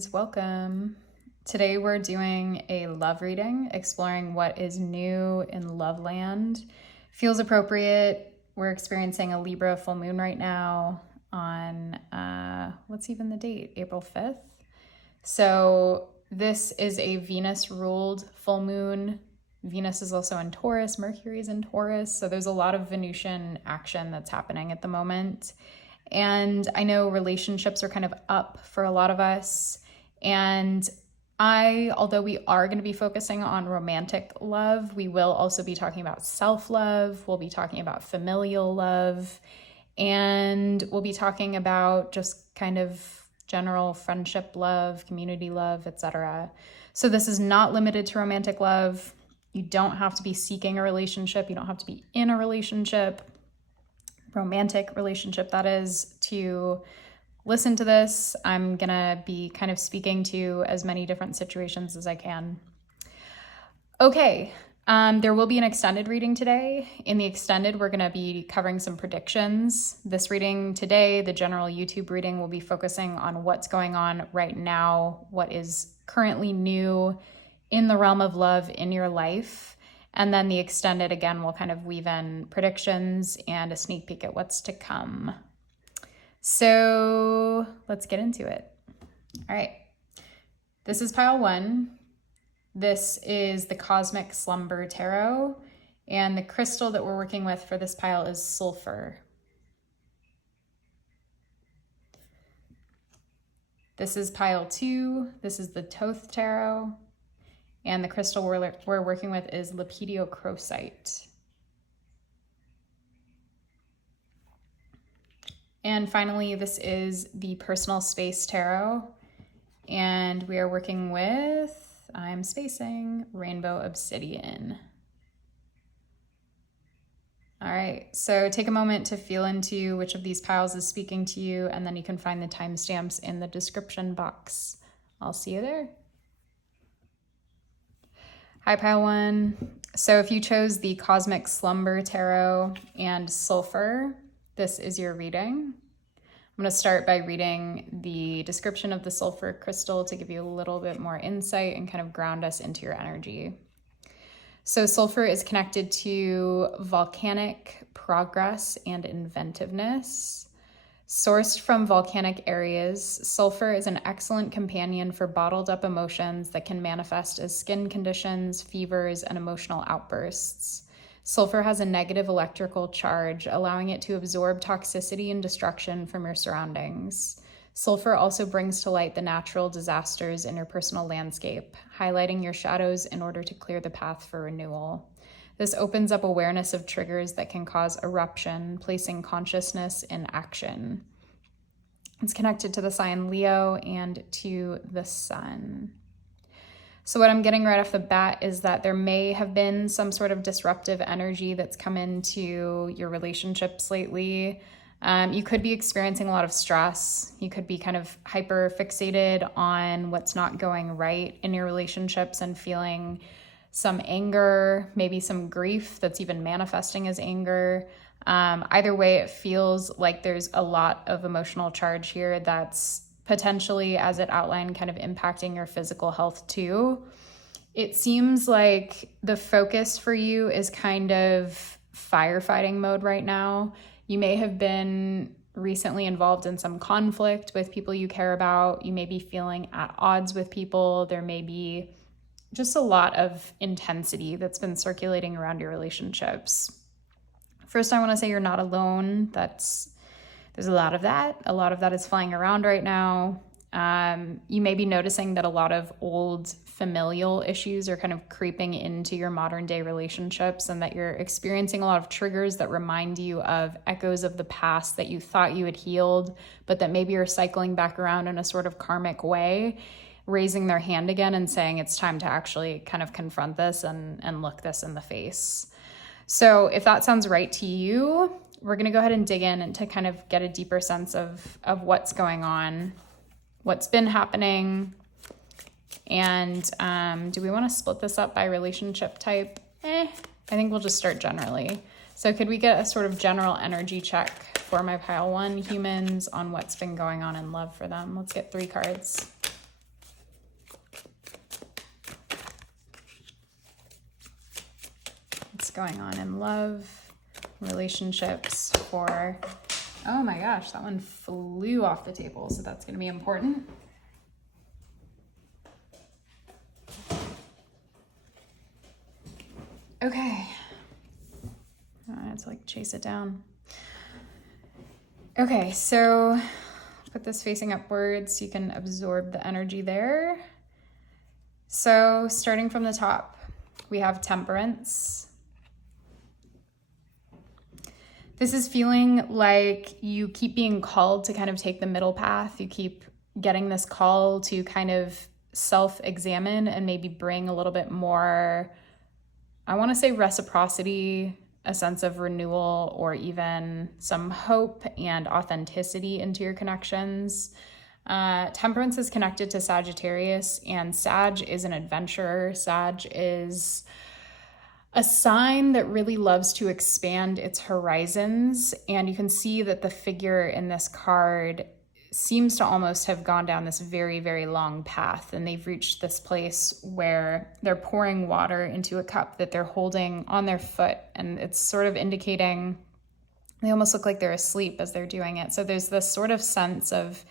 humans, welcome. Today we're doing a love reading, exploring what is new in love land. Feels appropriate. We're experiencing a Libra full moon right now on, what's even the date? April 5th. So this is a Venus-ruled full moon. Venus is also in Taurus, Mercury is in Taurus. So there's a lot of Venusian action that's happening at the moment. And I know relationships are kind of up for a lot of us. And although we are going to be focusing on romantic love, we will also be talking about self-love. We'll be talking about familial love. And we'll be talking about just kind of general friendship love, community love, etc. So this is not limited to romantic love. You don't have to be seeking a relationship. You don't have to be in a relationship. Romantic relationship, that is, to listen to this. I'm gonna be kind of speaking to as many different situations as I can. Okay, there will be an extended reading today. In the extended, we're gonna be covering some predictions. This reading today, the general YouTube reading, will be focusing on what's going on right now, what is currently new in the realm of love in your life. And then the extended, again, will kind of weave in predictions and a sneak peek at what's to come. So let's get into it. All right. This is pile 1. This is the Cosmic Slumber Tarot. And the crystal that we're working with for this pile is Sulfur. This is pile 2. This is the Thoth Tarot. And the crystal we're working with is Lepidocrocite. And finally, this is the Personal Space Tarot. And we are working with, I'm spacing, Rainbow Obsidian. All right, so take a moment to feel into which of these piles is speaking to you, and then you can find the timestamps in the description box. I'll see you there. Hi, pile 1. So if you chose the Cosmic Slumber Tarot and Sulfur, this is your reading. I'm going to start by reading the description of the Sulfur crystal to give you a little bit more insight and kind of ground us into your energy. So Sulfur is connected to volcanic progress and inventiveness. Sourced from volcanic areas, sulfur is an excellent companion for bottled up emotions that can manifest as skin conditions, fevers, and emotional outbursts. Sulfur has a negative electrical charge, allowing it to absorb toxicity and destruction from your surroundings. Sulfur also brings to light the natural disasters in your personal landscape, highlighting your shadows in order to clear the path for renewal. This opens up awareness of triggers that can cause eruption, placing consciousness in action. It's connected to the sign Leo and to the sun. So what I'm getting right off the bat is that there may have been some sort of disruptive energy that's come into your relationships lately. You could be experiencing a lot of stress. You could be kind of hyper fixated on what's not going right in your relationships and feeling some anger, maybe some grief that's even manifesting as anger. Either way, it feels like there's a lot of emotional charge here that's potentially, as it outlined, kind of impacting your physical health too. It seems like the focus for you is kind of firefighting mode right now. You may have been recently involved in some conflict with people you care about. You may be feeling at odds with people. There may be just a lot of intensity that's been circulating around your relationships. First, I want to say you're not alone. There's a lot of that. A lot of that is flying around right now. You may be noticing that a lot of old familial issues are kind of creeping into your modern day relationships, and that you're experiencing a lot of triggers that remind you of echoes of the past that you thought you had healed, but that maybe you're cycling back around in a sort of karmic way, raising their hand again and saying it's time to actually kind of confront this and look this in the face. So if that sounds right to you, we're going to go ahead and dig in and to kind of get a deeper sense of what's going on, what's been happening. And do we want to split this up by relationship type? I think we'll just start generally. So could we get a sort of general energy check for my pile 1 humans on what's been going on in love for them? Let's get 3 cards. going on in love, relationships for, oh my gosh, that one flew off the table, so that's going to be important. Okay. I had to like chase it down. Okay, so put this facing upwards so you can absorb the energy there. So starting from the top, we have temperance. This is feeling like you keep being called to kind of take the middle path. You keep getting this call to kind of self-examine and maybe bring a little bit more, I want to say reciprocity, a sense of renewal, or even some hope and authenticity into your connections. Temperance is connected to Sagittarius, and Sag is an adventurer. Sag is a sign that really loves to expand its horizons, and you can see that the figure in this card seems to almost have gone down this very, very long path, and they've reached this place where they're pouring water into a cup that they're holding on their foot, and it's sort of indicating they almost look like they're asleep as they're doing it. So there's this sort of sense of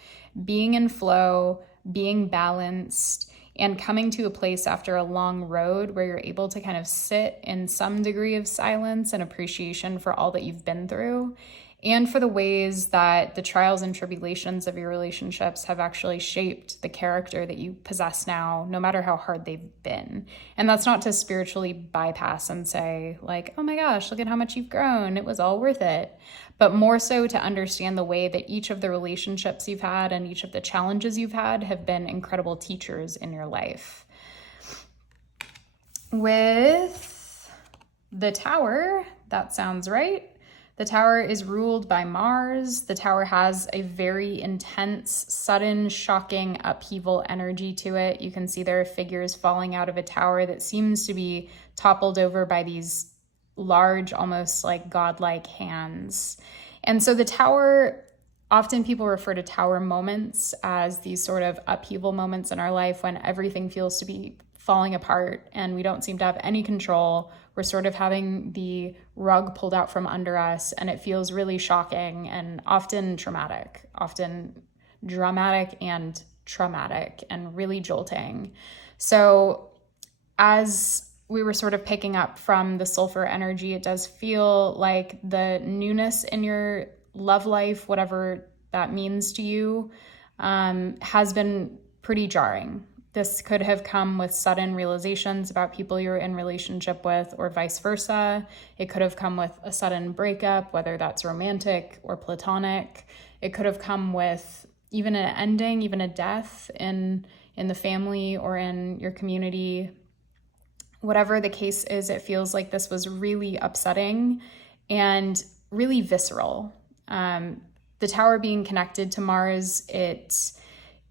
being in flow, being balanced, and coming to a place after a long road where you're able to kind of sit in some degree of silence and appreciation for all that you've been through, and for the ways that the trials and tribulations of your relationships have actually shaped the character that you possess now, no matter how hard they've been. And that's not to spiritually bypass and say like, oh my gosh, look at how much you've grown, it was all worth it. But more so to understand the way that each of the relationships you've had and each of the challenges you've had have been incredible teachers in your life. With the Tower, that sounds right. The Tower is ruled by Mars. The Tower has a very intense, sudden, shocking upheaval energy to it. You can see there are figures falling out of a tower that seems to be toppled over by these large, almost like godlike hands. And so the Tower, often people refer to Tower moments as these sort of upheaval moments in our life when everything feels to be falling apart and we don't seem to have any control. We're sort of having the rug pulled out from under us, and it feels really shocking and often traumatic, often dramatic and traumatic and really jolting. So as we were sort of picking up from the Sulfur energy, it does feel like the newness in your love life, whatever that means to you, has been pretty jarring. This could have come with sudden realizations about people you're in relationship with, or vice versa. It could have come with a sudden breakup, whether that's romantic or platonic. It could have come with even an ending, even a death in the family or in your community. Whatever the case is, it feels like this was really upsetting and really visceral. The Tower being connected to Mars, it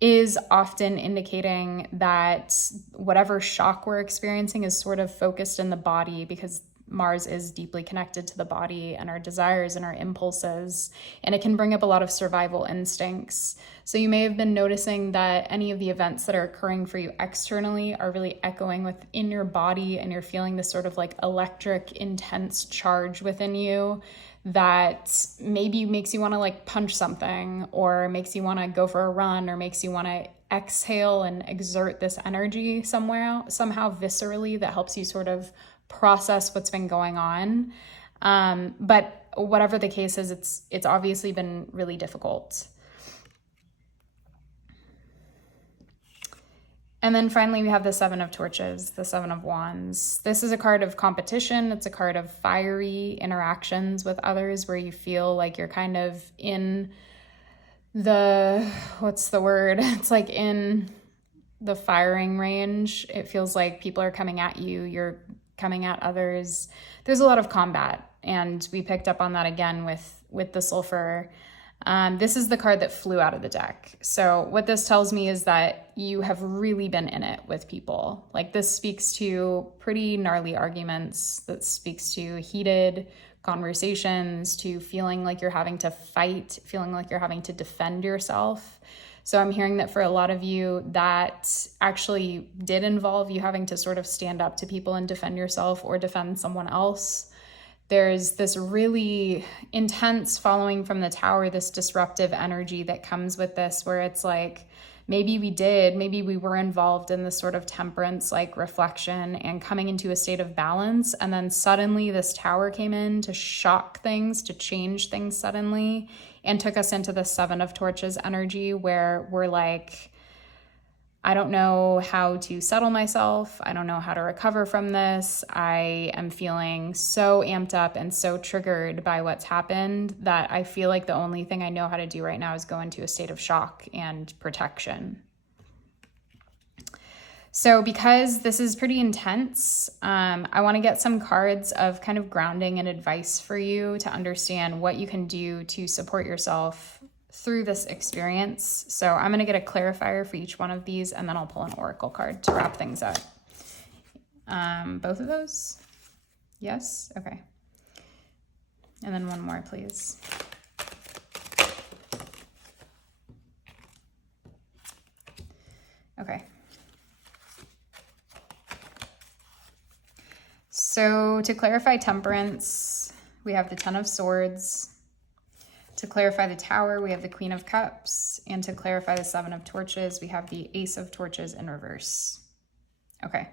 is often indicating that whatever shock we're experiencing is sort of focused in the body, because Mars is deeply connected to the body and our desires and our impulses, and it can bring up a lot of survival instincts. So you may have been noticing that any of the events that are occurring for you externally are really echoing within your body, and you're feeling this sort of like electric, intense charge within you that maybe makes you want to like punch something, or makes you want to go for a run, or makes you want to exhale and exert this energy somehow viscerally, that helps you sort of process what's been going on. But whatever the case is, it's obviously been really difficult. And then finally, we have the Seven of Torches, the Seven of Wands. This is a card of competition. It's a card of fiery interactions with others, where you feel like you're kind of in the, what's the word? It's like in the firing range. It feels like people are coming at you. You're coming at others. There's a lot of combat, and we picked up on that again with the Sulfur. This is the card that flew out of the deck. So what this tells me is that you have really been in it with people. Like, this speaks to pretty gnarly arguments. That speaks to heated conversations, to feeling like you're having to fight, feeling like you're having to defend yourself. So I'm hearing that for a lot of you, that actually did involve you having to sort of stand up to people and defend yourself or defend someone else. There's this really intense following from the tower, this disruptive energy that comes with this, where it's like, maybe we were involved in this sort of temperance like reflection and coming into a state of balance. And then suddenly this tower came in to shock things, to change things suddenly, and took us into the Seven of Torches energy, where we're like, I don't know how to settle myself. I don't know how to recover from this. I am feeling so amped up and so triggered by what's happened that I feel like the only thing I know how to do right now is go into a state of shock and protection. So because this is pretty intense, I want to get some cards of kind of grounding and advice for you to understand what you can do to support yourself through this experience. So I'm going to get a clarifier for each one of these, and then I'll pull an oracle card to wrap things up. Both of those? Yes? Okay. And then one more, please. Okay. So to clarify temperance, we have the Ten of Swords. To clarify the tower, we have the Queen of Cups. And to clarify the Seven of Torches, we have the Ace of Torches in reverse. Okay.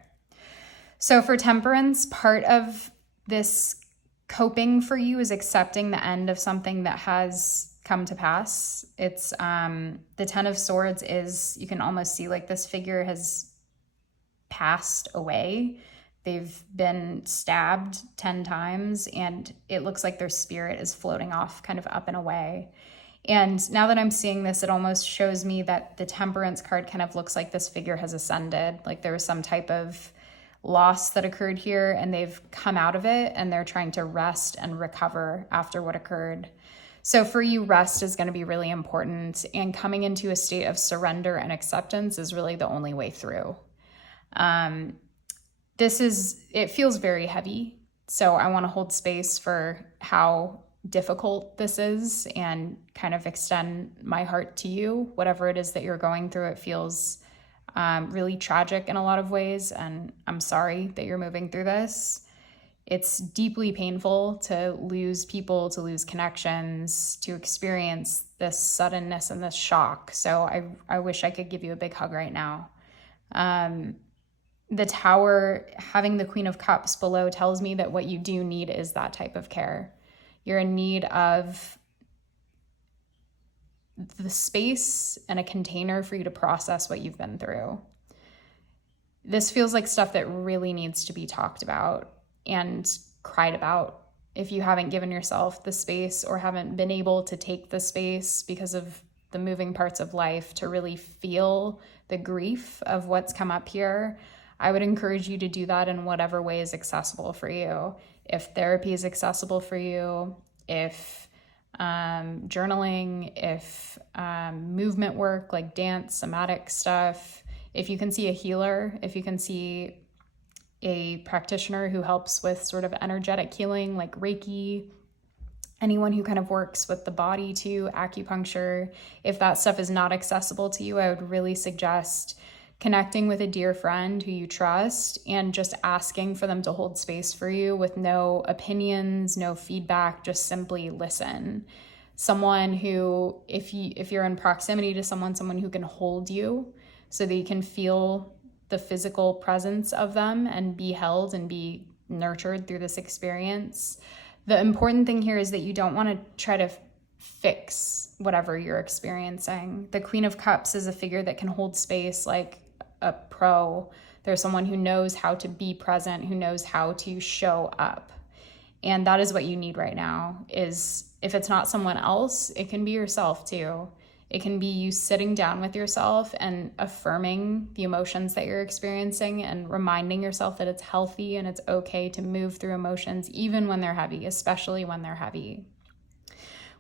So for temperance, part of this coping for you is accepting the end of something that has come to pass. It's the Ten of Swords is, you can almost see like this figure has passed away. They've been stabbed 10 times, and it looks like their spirit is floating off kind of up and away. And now that I'm seeing this, it almost shows me that the Temperance card kind of looks like this figure has ascended, like there was some type of loss that occurred here, and they've come out of it, and they're trying to rest and recover after what occurred. So for you, rest is going to be really important, and coming into a state of surrender and acceptance is really the only way through. It feels very heavy. So I want to hold space for how difficult this is and kind of extend my heart to you. Whatever it is that you're going through, it feels really tragic in a lot of ways. And I'm sorry that you're moving through this. It's deeply painful to lose people, to lose connections, to experience this suddenness and this shock. So I wish I could give you a big hug right now. The tower, having the Queen of Cups below, tells me that what you do need is that type of care. You're in need of the space and a container for you to process what you've been through. This feels like stuff that really needs to be talked about and cried about. If you haven't given yourself the space or haven't been able to take the space because of the moving parts of life to really feel the grief of what's come up here, I would encourage you to do that in whatever way is accessible for you. If therapy is accessible for you, if journaling, if movement work like dance, somatic stuff, if you can see a healer, if you can see a practitioner who helps with sort of energetic healing like Reiki, anyone who kind of works with the body too, acupuncture, if that stuff is not accessible to you, I would really suggest connecting with a dear friend who you trust and just asking for them to hold space for you with no opinions, no feedback, just simply listen. Someone who, if you're in proximity to someone who can hold you so that you can feel the physical presence of them and be held and be nurtured through this experience. The important thing here is that you don't want to try to fix whatever you're experiencing. The Queen of Cups is a figure that can hold space like a pro. There's someone who knows how to be present, who knows how to show up. And that is what you need right now. Is if it's not someone else, it can be yourself too. It can be you sitting down with yourself and affirming the emotions that you're experiencing and reminding yourself that it's healthy and it's okay to move through emotions even when they're heavy, especially when they're heavy.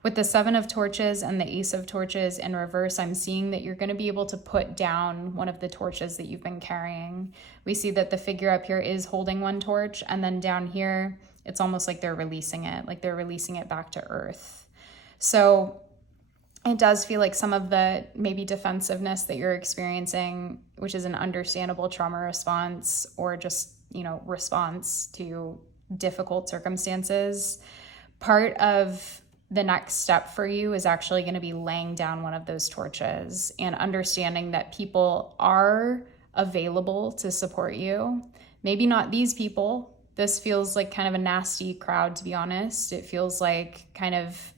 With the Seven of Torches and the Ace of Torches in reverse, I'm seeing that you're going to be able to put down one of the torches that you've been carrying. We see that the figure up here is holding one torch, and then down here, it's almost like they're releasing it back to earth. So it does feel like some of the maybe defensiveness that you're experiencing, which is an understandable trauma response or just, response to difficult circumstances, part of the next step for you is actually going to be laying down one of those torches and understanding that people are available to support you. Maybe not these people. This feels like kind of a nasty crowd, to be honest. It feels like kind of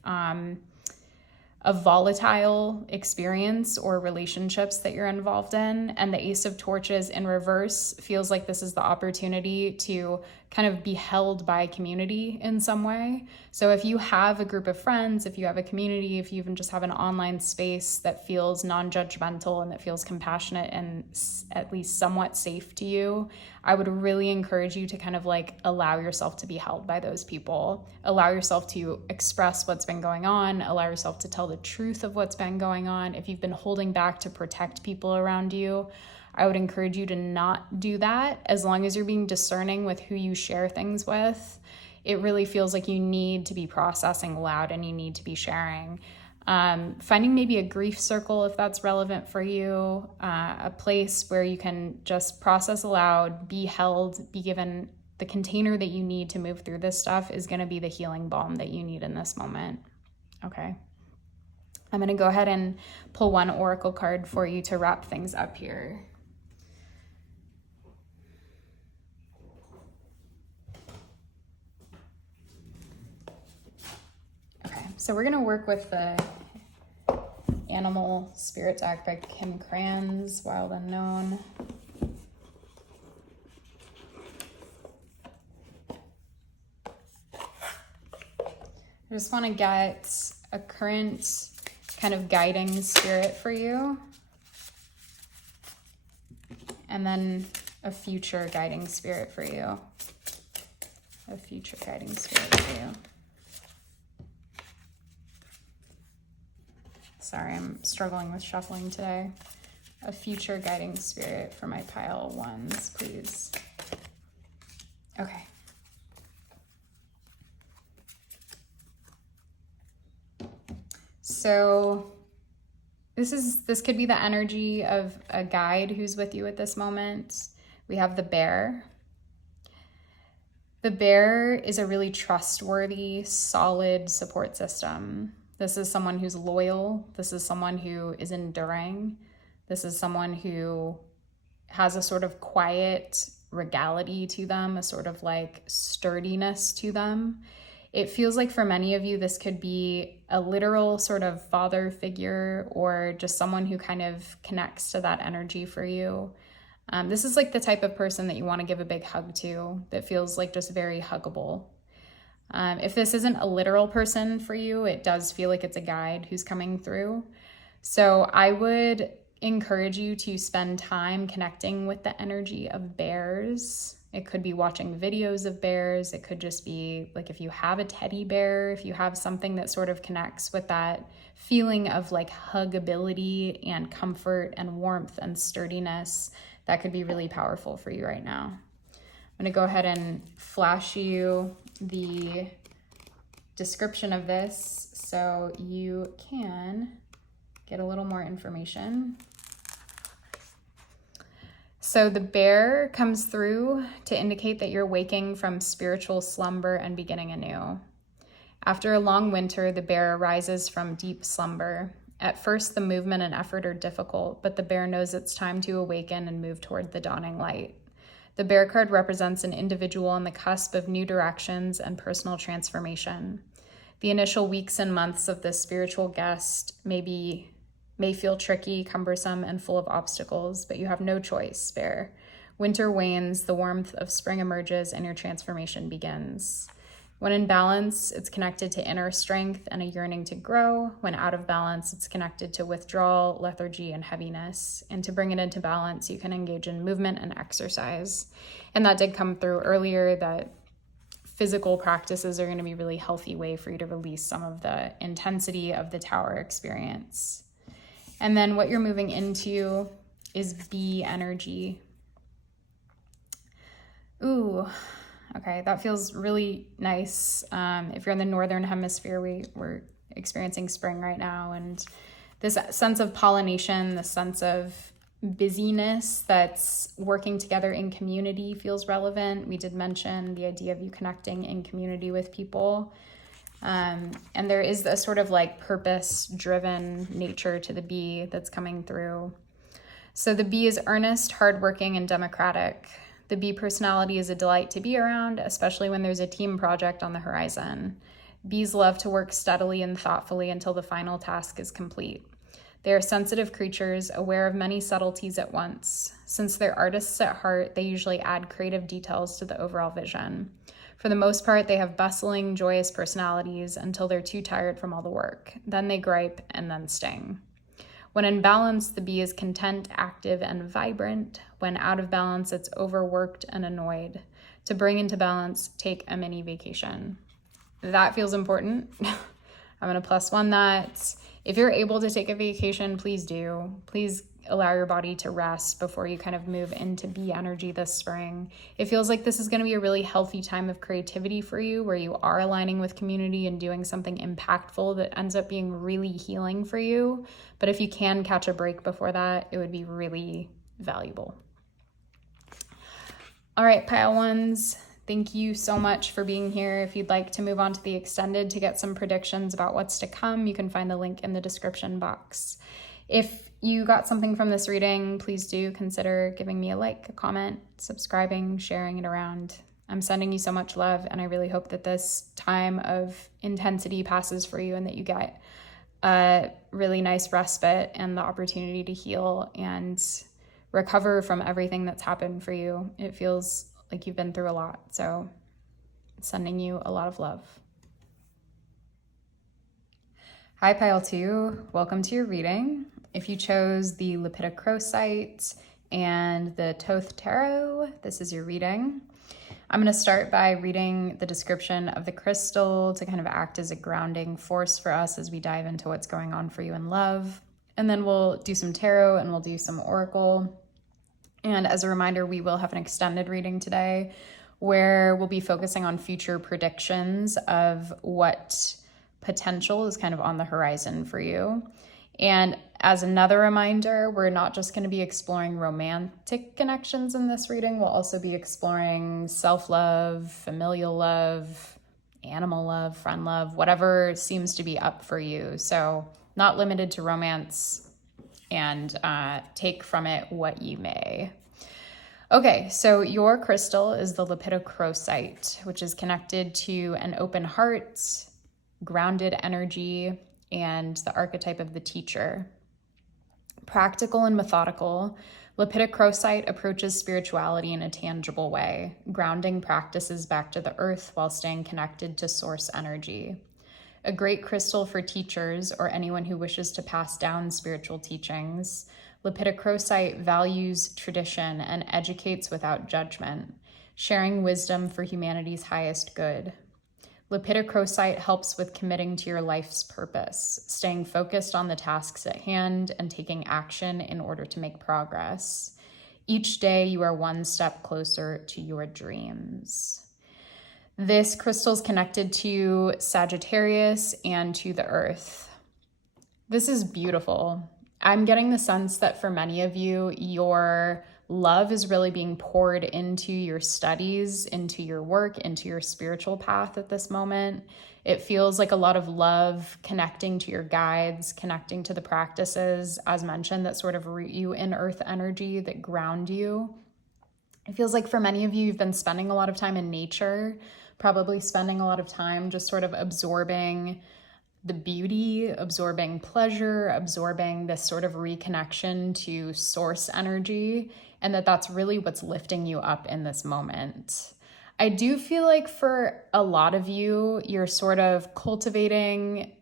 a volatile experience or relationships that you're involved in. And the Ace of Torches in reverse feels like this is the opportunity to kind of be held by community in some way. So if you have a group of friends, if you have a community, if you even just have an online space that feels non-judgmental and that feels compassionate and at least somewhat safe to you, I would really encourage you to kind of like allow yourself to be held by those people. Allow yourself to express what's been going on. Allow yourself to tell the truth of what's been going on. If you've been holding back to protect people around you, I would encourage you to not do that. As long as you're being discerning with who you share things with, it really feels like you need to be processing aloud and you need to be sharing. Finding maybe a grief circle if that's relevant for you, a place where you can just process aloud, be held, be given the container that you need to move through this stuff is going to be the healing balm that you need in this moment. Okay. I'm going to go ahead and pull one oracle card for you to wrap things up here. Okay, so we're going to work with the Animal Spirit deck by Kim Krans, Wild Unknown. I just want to get a current kind of guiding spirit for you, and then a future guiding spirit for you. A future guiding spirit for you. Sorry, I'm struggling with shuffling today. A future guiding spirit for my pile of ones, please. Okay. So this could be the energy of a guide who's with you at this moment. We have the bear. The bear is a really trustworthy, solid support system. This is someone who's loyal. This is someone who is enduring. This is someone who has a sort of quiet regality to them, a sort of like sturdiness to them. It feels like for many of you, this could be a literal sort of father figure or just someone who kind of connects to that energy for you. This is like the type of person that you want to give a big hug to, that feels like just very huggable. If this isn't a literal person for you, it does feel like it's a guide who's coming through. So I would encourage you to spend time connecting with the energy of bears. It could be watching videos of bears. It could just be like if you have a teddy bear, if you have something that sort of connects with that feeling of like huggability and comfort and warmth and sturdiness, that could be really powerful for you right now. I'm going to go ahead and flash you the description of this so you can get a little more information. So the bear comes through to indicate that you're waking from spiritual slumber and beginning anew. After a long winter, the bear arises from deep slumber. At first, the movement and effort are difficult, but the bear knows it's time to awaken and move toward the dawning light. The bear card represents an individual on the cusp of new directions and personal transformation. The initial weeks and months of this spiritual guest may feel tricky, cumbersome, and full of obstacles, but you have no choice, bear. Winter wanes, the warmth of spring emerges, and your transformation begins. When in balance, it's connected to inner strength and a yearning to grow. When out of balance, it's connected to withdrawal, lethargy, and heaviness. And to bring it into balance, you can engage in movement and exercise. And that did come through earlier, that physical practices are going to be a really healthy way for you to release some of the intensity of the tower experience. And then what you're moving into is bee energy. Ooh. Okay, that feels really nice. If you're in the Northern Hemisphere, we're experiencing spring right now. And this sense of pollination, the sense of busyness that's working together in community feels relevant. We did mention the idea of you connecting in community with people. And there is a sort of like purpose-driven nature to the bee that's coming through. So the bee is earnest, hardworking, and democratic. The bee personality is a delight to be around, especially when there's a team project on the horizon. Bees love to work steadily and thoughtfully until the final task is complete. They are sensitive creatures, aware of many subtleties at once. Since they're artists at heart, they usually add creative details to the overall vision. For the most part, they have bustling, joyous personalities until they're too tired from all the work. Then they gripe and then sting. When in balance, the bee is content, active, and vibrant. When out of balance, it's overworked and annoyed. To bring into balance, take a mini vacation. That feels important. I'm going to +1 that. If you're able to take a vacation, please do. Please allow your body to rest before you kind of move into bee energy this spring. It feels like this is going to be a really healthy time of creativity for you, where you are aligning with community and doing something impactful that ends up being really healing for you. But if you can catch a break before that, it would be really valuable. All right, pile ones. Thank you so much for being here. If you'd like to move on to the extended to get some predictions about what's to come, you can find the link in the description box. If you got something from this reading, please do consider giving me a like, a comment, subscribing, sharing it around. I'm sending you so much love, and I really hope that this time of intensity passes for you and that you get a really nice respite and the opportunity to heal and recover from everything that's happened for you. It feels like you've been through a lot, so sending you a lot of love. Hi, Pile 2. Welcome to your reading. If you chose the Lepidocrocite and the Thoth Tarot, this is your reading. I'm going to start by reading the description of the crystal to kind of act as a grounding force for us as we dive into what's going on for you in love. And then we'll do some tarot and we'll do some oracle. And as a reminder, we will have an extended reading today where we'll be focusing on future predictions of what potential is kind of on the horizon for you. And as another reminder, we're not just going to be exploring romantic connections in this reading. We'll also be exploring self-love, familial love, animal love, friend love, whatever seems to be up for you. So not limited to romance, and take from it what you may. Okay, so your crystal is the Lepidocrocite, which is connected to an open heart, grounded energy, and the archetype of the teacher. Practical and methodical, Lepidocrocite approaches spirituality in a tangible way, grounding practices back to the earth while staying connected to source energy. A great crystal for teachers or anyone who wishes to pass down spiritual teachings, Lepidocrocite values tradition and educates without judgment, sharing wisdom for humanity's highest good. Lepidocrocite helps with committing to your life's purpose, staying focused on the tasks at hand and taking action in order to make progress. Each day you are one step closer to your dreams. This crystal is connected to Sagittarius and to the earth. This is beautiful. I'm getting the sense that for many of you, your love is really being poured into your studies, into your work, into your spiritual path at this moment. It feels like a lot of love connecting to your guides, connecting to the practices, as mentioned, that sort of root you in earth energy, that ground you. It feels like for many of you, you've been spending a lot of time in nature, probably spending a lot of time just sort of absorbing the beauty, absorbing pleasure, absorbing this sort of reconnection to source energy, and that's really what's lifting you up in this moment. I do feel like for a lot of you, you're sort of cultivating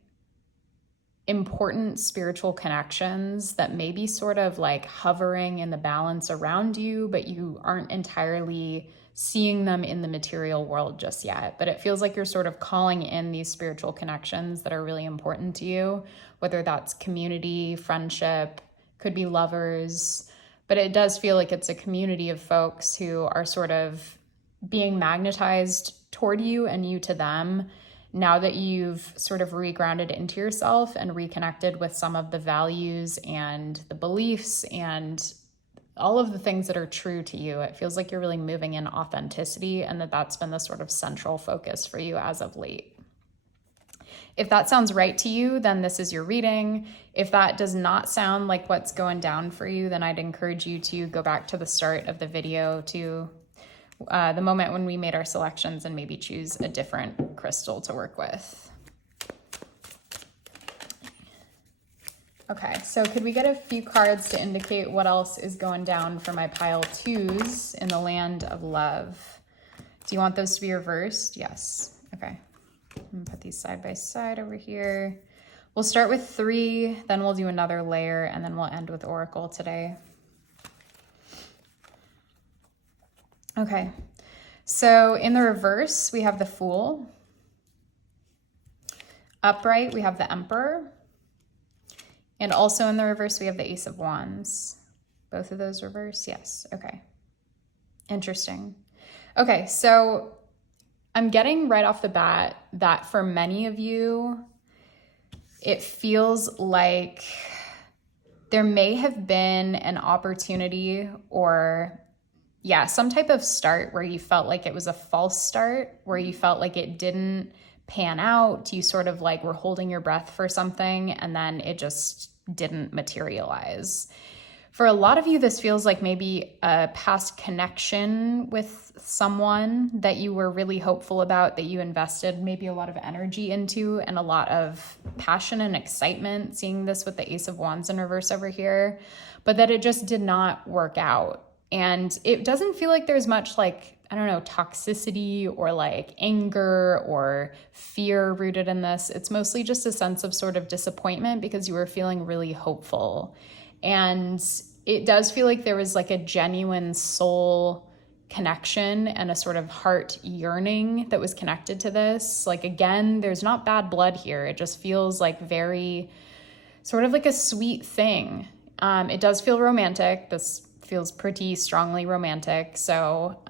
important spiritual connections that may be sort of like hovering in the balance around you, but you aren't entirely seeing them in the material world just yet. But it feels like you're sort of calling in these spiritual connections that are really important to you, whether that's community, friendship, could be lovers. But it does feel like it's a community of folks who are sort of being magnetized toward you and you to them, now that you've sort of regrounded into yourself and reconnected with some of the values and the beliefs and all of the things that are true to you, it feels like you're really moving in authenticity, and that's been the sort of central focus for you as of late. If that sounds right to you, then this is your reading. If that does not sound like what's going down for you, then I'd encourage you to go back to the start of the video, to the moment when we made our selections, and maybe choose a different crystal to work with. Okay, so could we get a few cards to indicate what else is going down for my pile 2s in the land of love? Do you want those to be reversed? Yes. Okay. I'm gonna put these side by side over here. We'll start with 3, then we'll do another layer, and then we'll end with Oracle today. Okay, so in the reverse, we have the Fool. Upright, we have the Emperor. And also in the reverse, we have the Ace of Wands. Both of those reverse? Yes. Okay. Interesting. Okay, so I'm getting right off the bat that for many of you, it feels like there may have been an opportunity or some type of start where you felt like it was a false start, where you felt like it didn't pan out. You sort of like were holding your breath for something and then it just didn't materialize. For a lot of you, this feels like maybe a past connection with someone that you were really hopeful about, that you invested maybe a lot of energy into and a lot of passion and excitement, seeing this with the Ace of Wands in reverse over here, but that it just did not work out. And it doesn't feel like there's much like, I don't know, toxicity or like anger or fear rooted in this. It's mostly just a sense of sort of disappointment because you were feeling really hopeful. And it does feel like there was like a genuine soul connection and a sort of heart yearning that was connected to this. Like, again, there's not bad blood here. It just feels like very sort of like a sweet thing. It does feel romantic. This feels pretty strongly romantic. So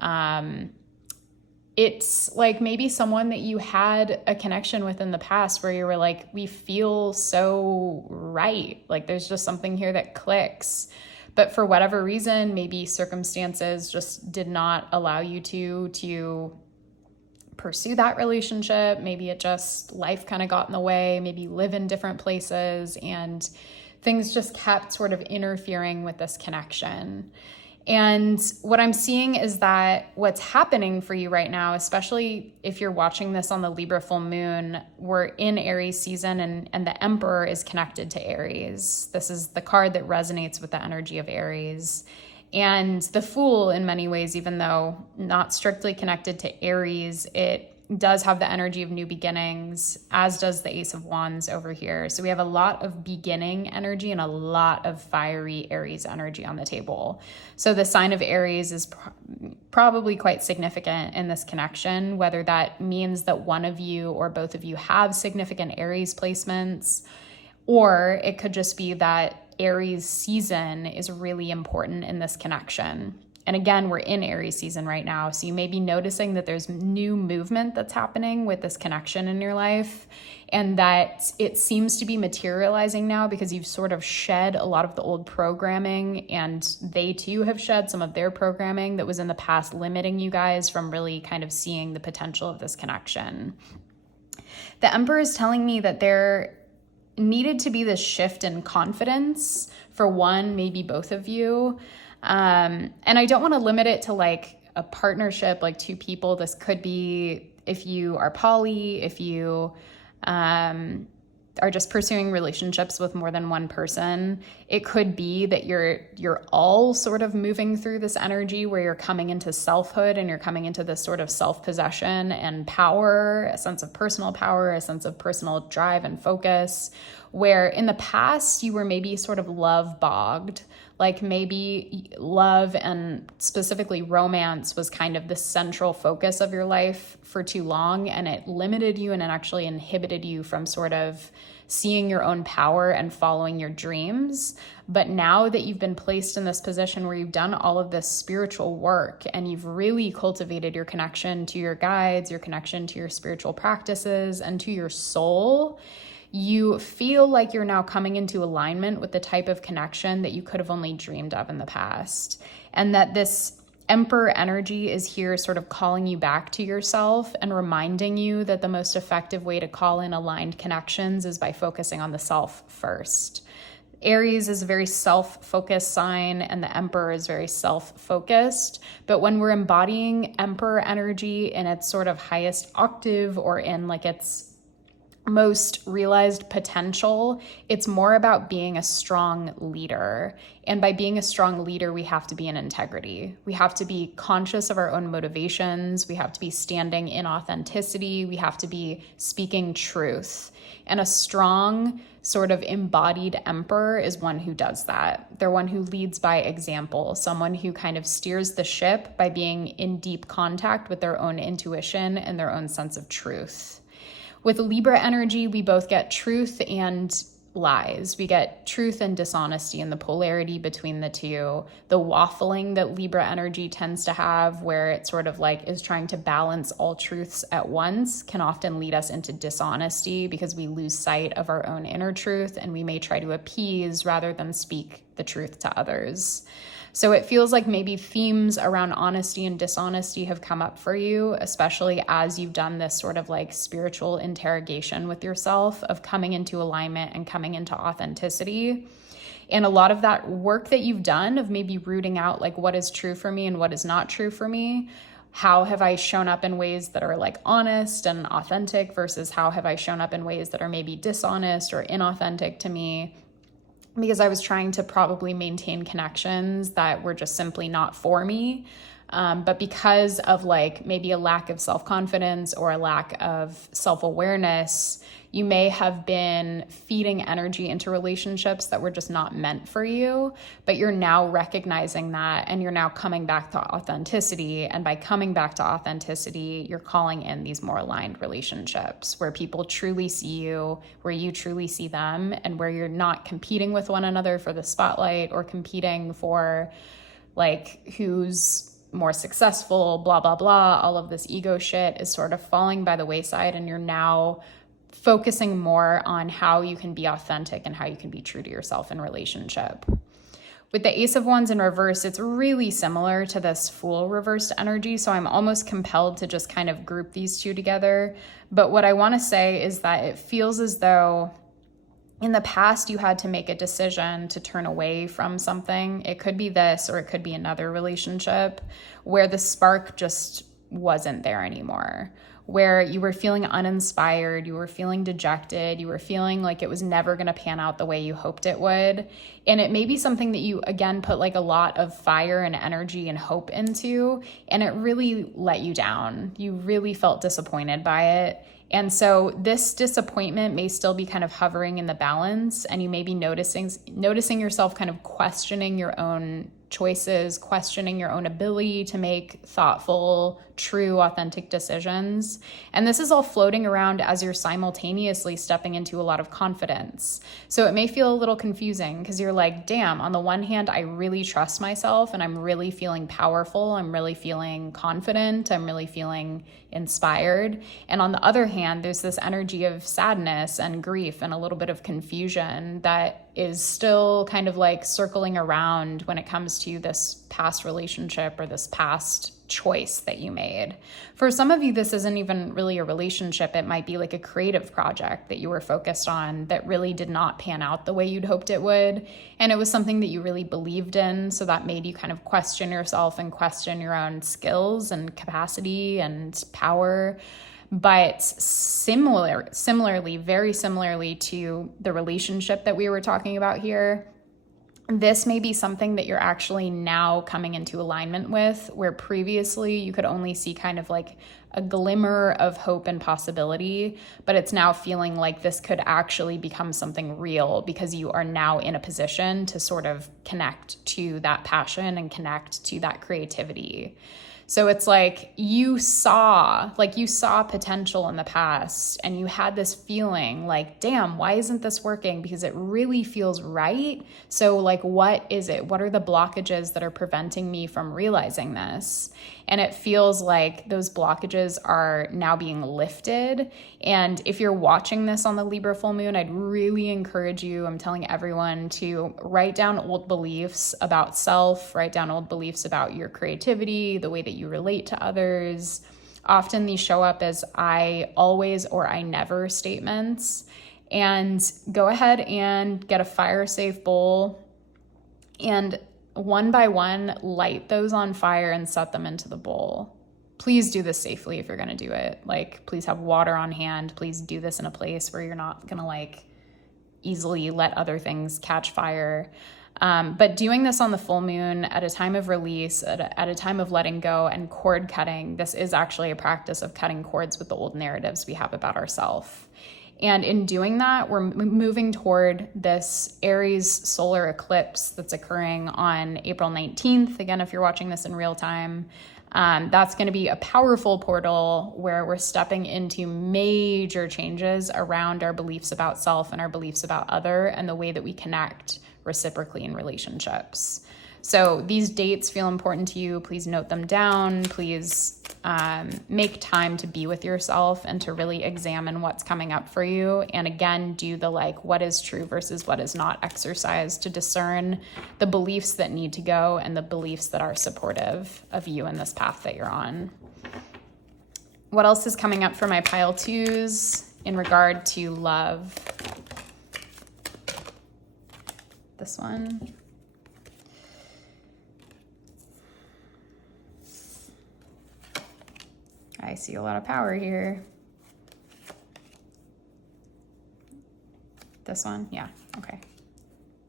it's like maybe someone that you had a connection with in the past where you were like, we feel so right. Like there's just something here that clicks. But for whatever reason, maybe circumstances just did not allow you to pursue that relationship. Maybe it just, life kind of got in the way. Maybe you live in different places and things just kept sort of interfering with this connection. And what I'm seeing is that what's happening for you right now, especially if you're watching this on the Libra full moon, we're in Aries season and the Emperor is connected to Aries. This is the card that resonates with the energy of Aries. And the Fool, in many ways, even though not strictly connected to Aries, it does have the energy of new beginnings, as does the Ace of Wands over here. So we have a lot of beginning energy and a lot of fiery Aries energy on the table. So the sign of Aries is probably quite significant in this connection, whether that means that one of you or both of you have significant Aries placements, or it could just be that Aries season is really important in this connection. And again, we're in Aries season right now. So you may be noticing that there's new movement that's happening with this connection in your life, and that it seems to be materializing now because you've sort of shed a lot of the old programming, and they too have shed some of their programming that was in the past limiting you guys from really kind of seeing the potential of this connection. The Emperor is telling me that there needed to be this shift in confidence for one, maybe both of you. And I don't want to limit it to like a partnership, like two people. This could be if you are poly, if you are just pursuing relationships with more than one person. It could be that you're all sort of moving through this energy where you're coming into selfhood and you're coming into this sort of self-possession and power, a sense of personal power, a sense of personal drive and focus, where in the past you were maybe sort of love bogged. Like maybe love and specifically romance was kind of the central focus of your life for too long, and it limited you and it actually inhibited you from sort of seeing your own power and following your dreams. But now that you've been placed in this position where you've done all of this spiritual work and you've really cultivated your connection to your guides, your connection to your spiritual practices, and to your soul, you feel like you're now coming into alignment with the type of connection that you could have only dreamed of in the past. And that this Emperor energy is here sort of calling you back to yourself and reminding you that the most effective way to call in aligned connections is by focusing on the self first. Aries is a very self-focused sign, and the Emperor is very self-focused. But when we're embodying Emperor energy in its sort of highest octave or in like its most realized potential, it's more about being a strong leader. And by being a strong leader, we have to be in integrity. We have to be conscious of our own motivations. We have to be standing in authenticity. We have to be speaking truth. And a strong sort of embodied emperor is one who does that. They're one who leads by example, someone who kind of steers the ship by being in deep contact with their own intuition and their own sense of truth. With Libra energy, we both get truth and lies. We get truth and dishonesty and the polarity between the two. The waffling that Libra energy tends to have, where it sort of like is trying to balance all truths at once, can often lead us into dishonesty because we lose sight of our own inner truth and we may try to appease rather than speak the truth to others. So it feels like maybe themes around honesty and dishonesty have come up for you, especially as you've done this sort of like spiritual interrogation with yourself of coming into alignment and coming into authenticity. And a lot of that work that you've done of maybe rooting out like what is true for me and what is not true for me. How have I shown up in ways that are like honest and authentic versus how have I shown up in ways that are maybe dishonest or inauthentic to me? Because I was trying to probably maintain connections that were just simply not for me. But because of like maybe a lack of self-confidence or a lack of self-awareness, you may have been feeding energy into relationships that were just not meant for you, but you're now recognizing that and you're now coming back to authenticity. And by coming back to authenticity, you're calling in these more aligned relationships where people truly see you, where you truly see them, and where you're not competing with one another for the spotlight or competing for like who's more successful, blah, blah, blah. All of this ego shit is sort of falling by the wayside, and you're now focusing more on how you can be authentic and how you can be true to yourself in relationship. With the Ace of Wands in reverse, it's really similar to this Fool reversed energy, so I'm almost compelled to just kind of group these two together. But what I want to say is that it feels as though in the past you had to make a decision to turn away from something. It could be this or it could be another relationship where the spark just wasn't there anymore, where you were feeling uninspired, you were feeling dejected, you were feeling like it was never going to pan out the way you hoped it would. And it may be something that you, again, put like a lot of fire and energy and hope into, and it really let you down. You really felt disappointed by it. And so this disappointment may still be kind of hovering in the balance, and you may be noticing yourself kind of questioning your own choices, questioning your own ability to make thoughtful, true, authentic decisions. And this is all floating around as you're simultaneously stepping into a lot of confidence. So it may feel a little confusing because you're like, damn, on the one hand, I really trust myself and I'm really feeling powerful. I'm really feeling confident. I'm really feeling inspired. And on the other hand, there's this energy of sadness and grief and a little bit of confusion that is still kind of like circling around when it comes to this past relationship or this past choice that you made. For some of you, this isn't even really a relationship. It might be like a creative project that you were focused on that really did not pan out the way you'd hoped it would. And it was something that you really believed in. So that made you kind of question yourself and question your own skills and capacity and power. But similarly, very similarly to the relationship that we were talking about here, this may be something that you're actually now coming into alignment with, where previously you could only see kind of like a glimmer of hope and possibility, but it's now feeling like this could actually become something real because you are now in a position to sort of connect to that passion and connect to that creativity. So it's like you saw potential in the past, and you had this feeling like, damn, why isn't this working? Because it really feels right. So like, what is it? What are the blockages that are preventing me from realizing this? And it feels like those blockages are now being lifted. And if you're watching this on the Libra full moon, I'd really encourage you, I'm telling everyone, to write down old beliefs about self, write down old beliefs about your creativity, the way that you relate to others. Often these show up as I always or I never statements. And go ahead and get a fire-safe bowl and one by one, light those on fire and set them into the bowl. Please do this safely if you're going to do it. Like, please have water on hand. Please do this in a place where you're not going to like easily let other things catch fire. But doing this on the full moon at a time of release, at a time of letting go and cord cutting, this is actually a practice of cutting cords with the old narratives we have about ourselves. And in doing that, we're moving toward this Aries solar eclipse that's occurring on April 19th. Again, if you're watching this in real time, that's going to be a powerful portal where we're stepping into major changes around our beliefs about self and our beliefs about other and the way that we connect reciprocally in relationships. So these dates feel important to you. Please note them down. Please make time to be with yourself and to really examine what's coming up for you. And again, do the like, what is true versus what is not exercise to discern the beliefs that need to go and the beliefs that are supportive of you in this path that you're on. What else is coming up for my pile twos in regard to love? This one. I see a lot of power here. This one? Yeah, okay.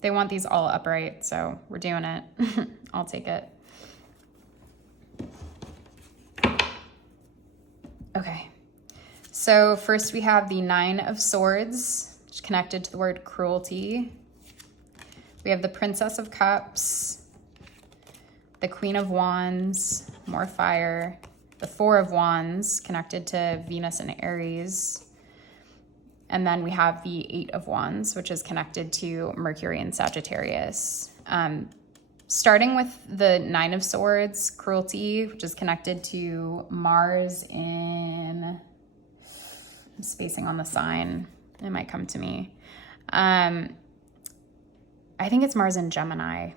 They want these all upright, so we're doing it. I'll take it. Okay, so first we have the 9 of Swords, which is connected to the word cruelty. We have the Princess of Cups, the Queen of Wands, more fire, the 4 of Wands connected to Venus and Aries. And then we have the 8 of Wands, which is connected to Mercury and Sagittarius. Starting with the 9 of Swords, cruelty, which is connected to Mars in, I'm spacing on the sign, it might come to me. I think it's Mars in Gemini.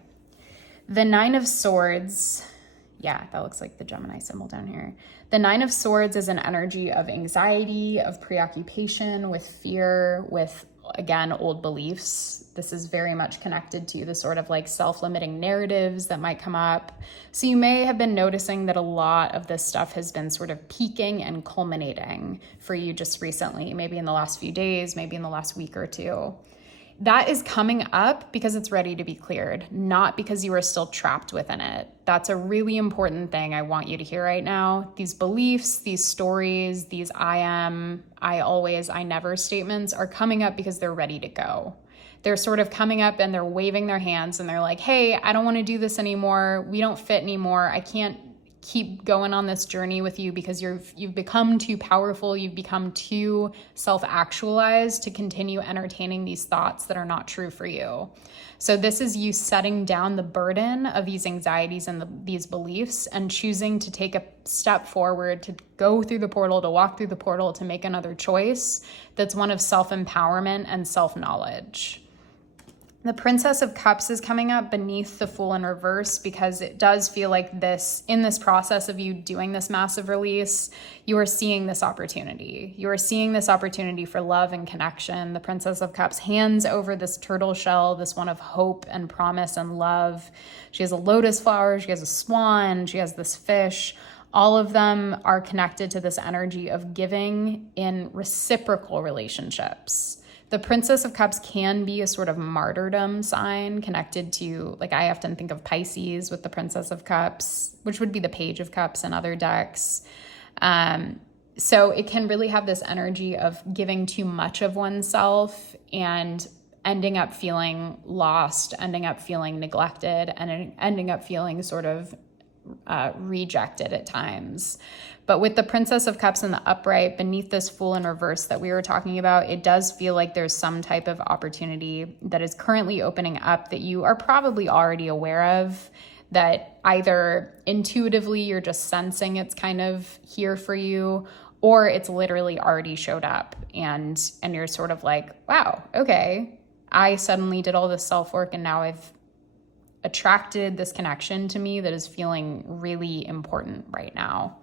The 9 of Swords, yeah, that looks like the Gemini symbol down here. The 9 of Swords is an energy of anxiety, of preoccupation with fear, with, again, old beliefs. This is very much connected to the sort of like self-limiting narratives that might come up. So you may have been noticing that a lot of this stuff has been sort of peaking and culminating for you just recently, maybe in the last few days, maybe in the last week or two. That is coming up because it's ready to be cleared, not because you are still trapped within it. That's a really important thing I want you to hear right now. These beliefs, these stories, these I am, I always, I never statements are coming up because they're ready to go. They're sort of coming up and they're waving their hands and they're like, hey, I don't want to do this anymore. We don't fit anymore. I can't keep going on this journey with you because you've become too powerful, you've become too self-actualized to continue entertaining these thoughts that are not true for you. So this is you setting down the burden of these anxieties and these beliefs and choosing to take a step forward, to go through the portal, to walk through the portal, to make another choice that's one of self-empowerment and self-knowledge. The Princess of Cups is coming up beneath the Fool in reverse because it does feel like this, in this process of you doing this massive release, you are seeing this opportunity. You are seeing this opportunity for love and connection. The Princess of Cups hands over this turtle shell, this one of hope and promise and love. She has a lotus flower, she has a swan, she has this fish. All of them are connected to this energy of giving in reciprocal relationships. The Princess of Cups can be a sort of martyrdom sign connected to, like I often think of Pisces with the Princess of Cups, which would be the Page of Cups in other decks. So it can really have this energy of giving too much of oneself and ending up feeling lost, ending up feeling neglected, and ending up feeling sort of rejected at times. But with the Princess of Cups in the upright, beneath this Fool in reverse that we were talking about, it does feel like there's some type of opportunity that is currently opening up that you are probably already aware of, that either intuitively you're just sensing it's kind of here for you, or it's literally already showed up and you're sort of like, wow, okay, I suddenly did all this self-work and now I've attracted this connection to me that is feeling really important right now.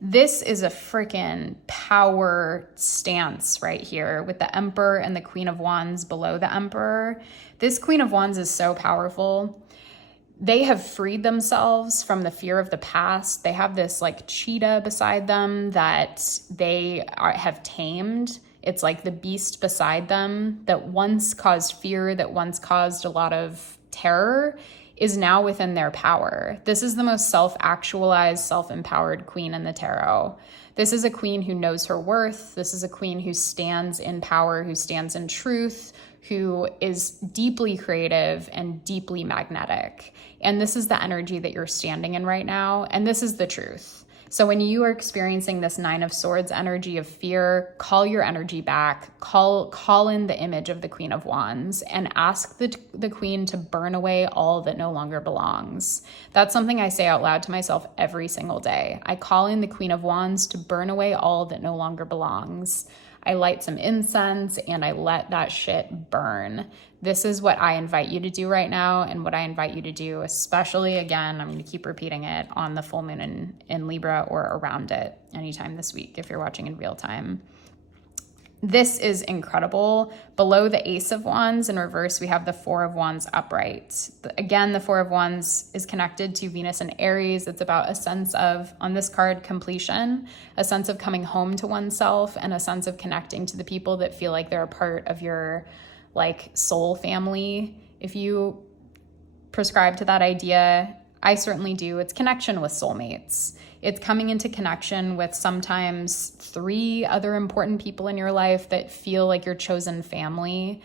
This is a freaking power stance right here with the Emperor and the Queen of Wands below the Emperor. This Queen of Wands is so powerful. They have freed themselves from the fear of the past. They have this like cheetah beside them that have tamed. It's like the beast beside them that once caused fear, that once caused a lot of terror, is now within their power. This is the most self-actualized, self-empowered queen in the tarot. This is a queen who knows her worth. This is a queen who stands in power, who stands in truth, who is deeply creative and deeply magnetic. And this is the energy that you're standing in right now. And this is the truth. So when you are experiencing this Nine of Swords energy of fear, call your energy back, call in the image of the Queen of Wands and ask the Queen to burn away all that no longer belongs. That's something I say out loud to myself every single day. I call in the Queen of Wands to burn away all that no longer belongs. I light some incense and I let that shit burn. This is what I invite you to do right now, and what I invite you to do, especially, again, I'm going to keep repeating it, on the full moon in Libra or around it anytime this week if you're watching in real time. This is incredible. Below the Ace of Wands in reverse, we have the Four of Wands upright. Again, the Four of Wands is connected to Venus and Aries. It's about a sense of, on this card, completion, a sense of coming home to oneself, and a sense of connecting to the people that feel like they're a part of your like soul family. If you prescribe to that idea, I certainly do. It's connection with soulmates. It's coming into connection with sometimes 3 other important people in your life that feel like your chosen family.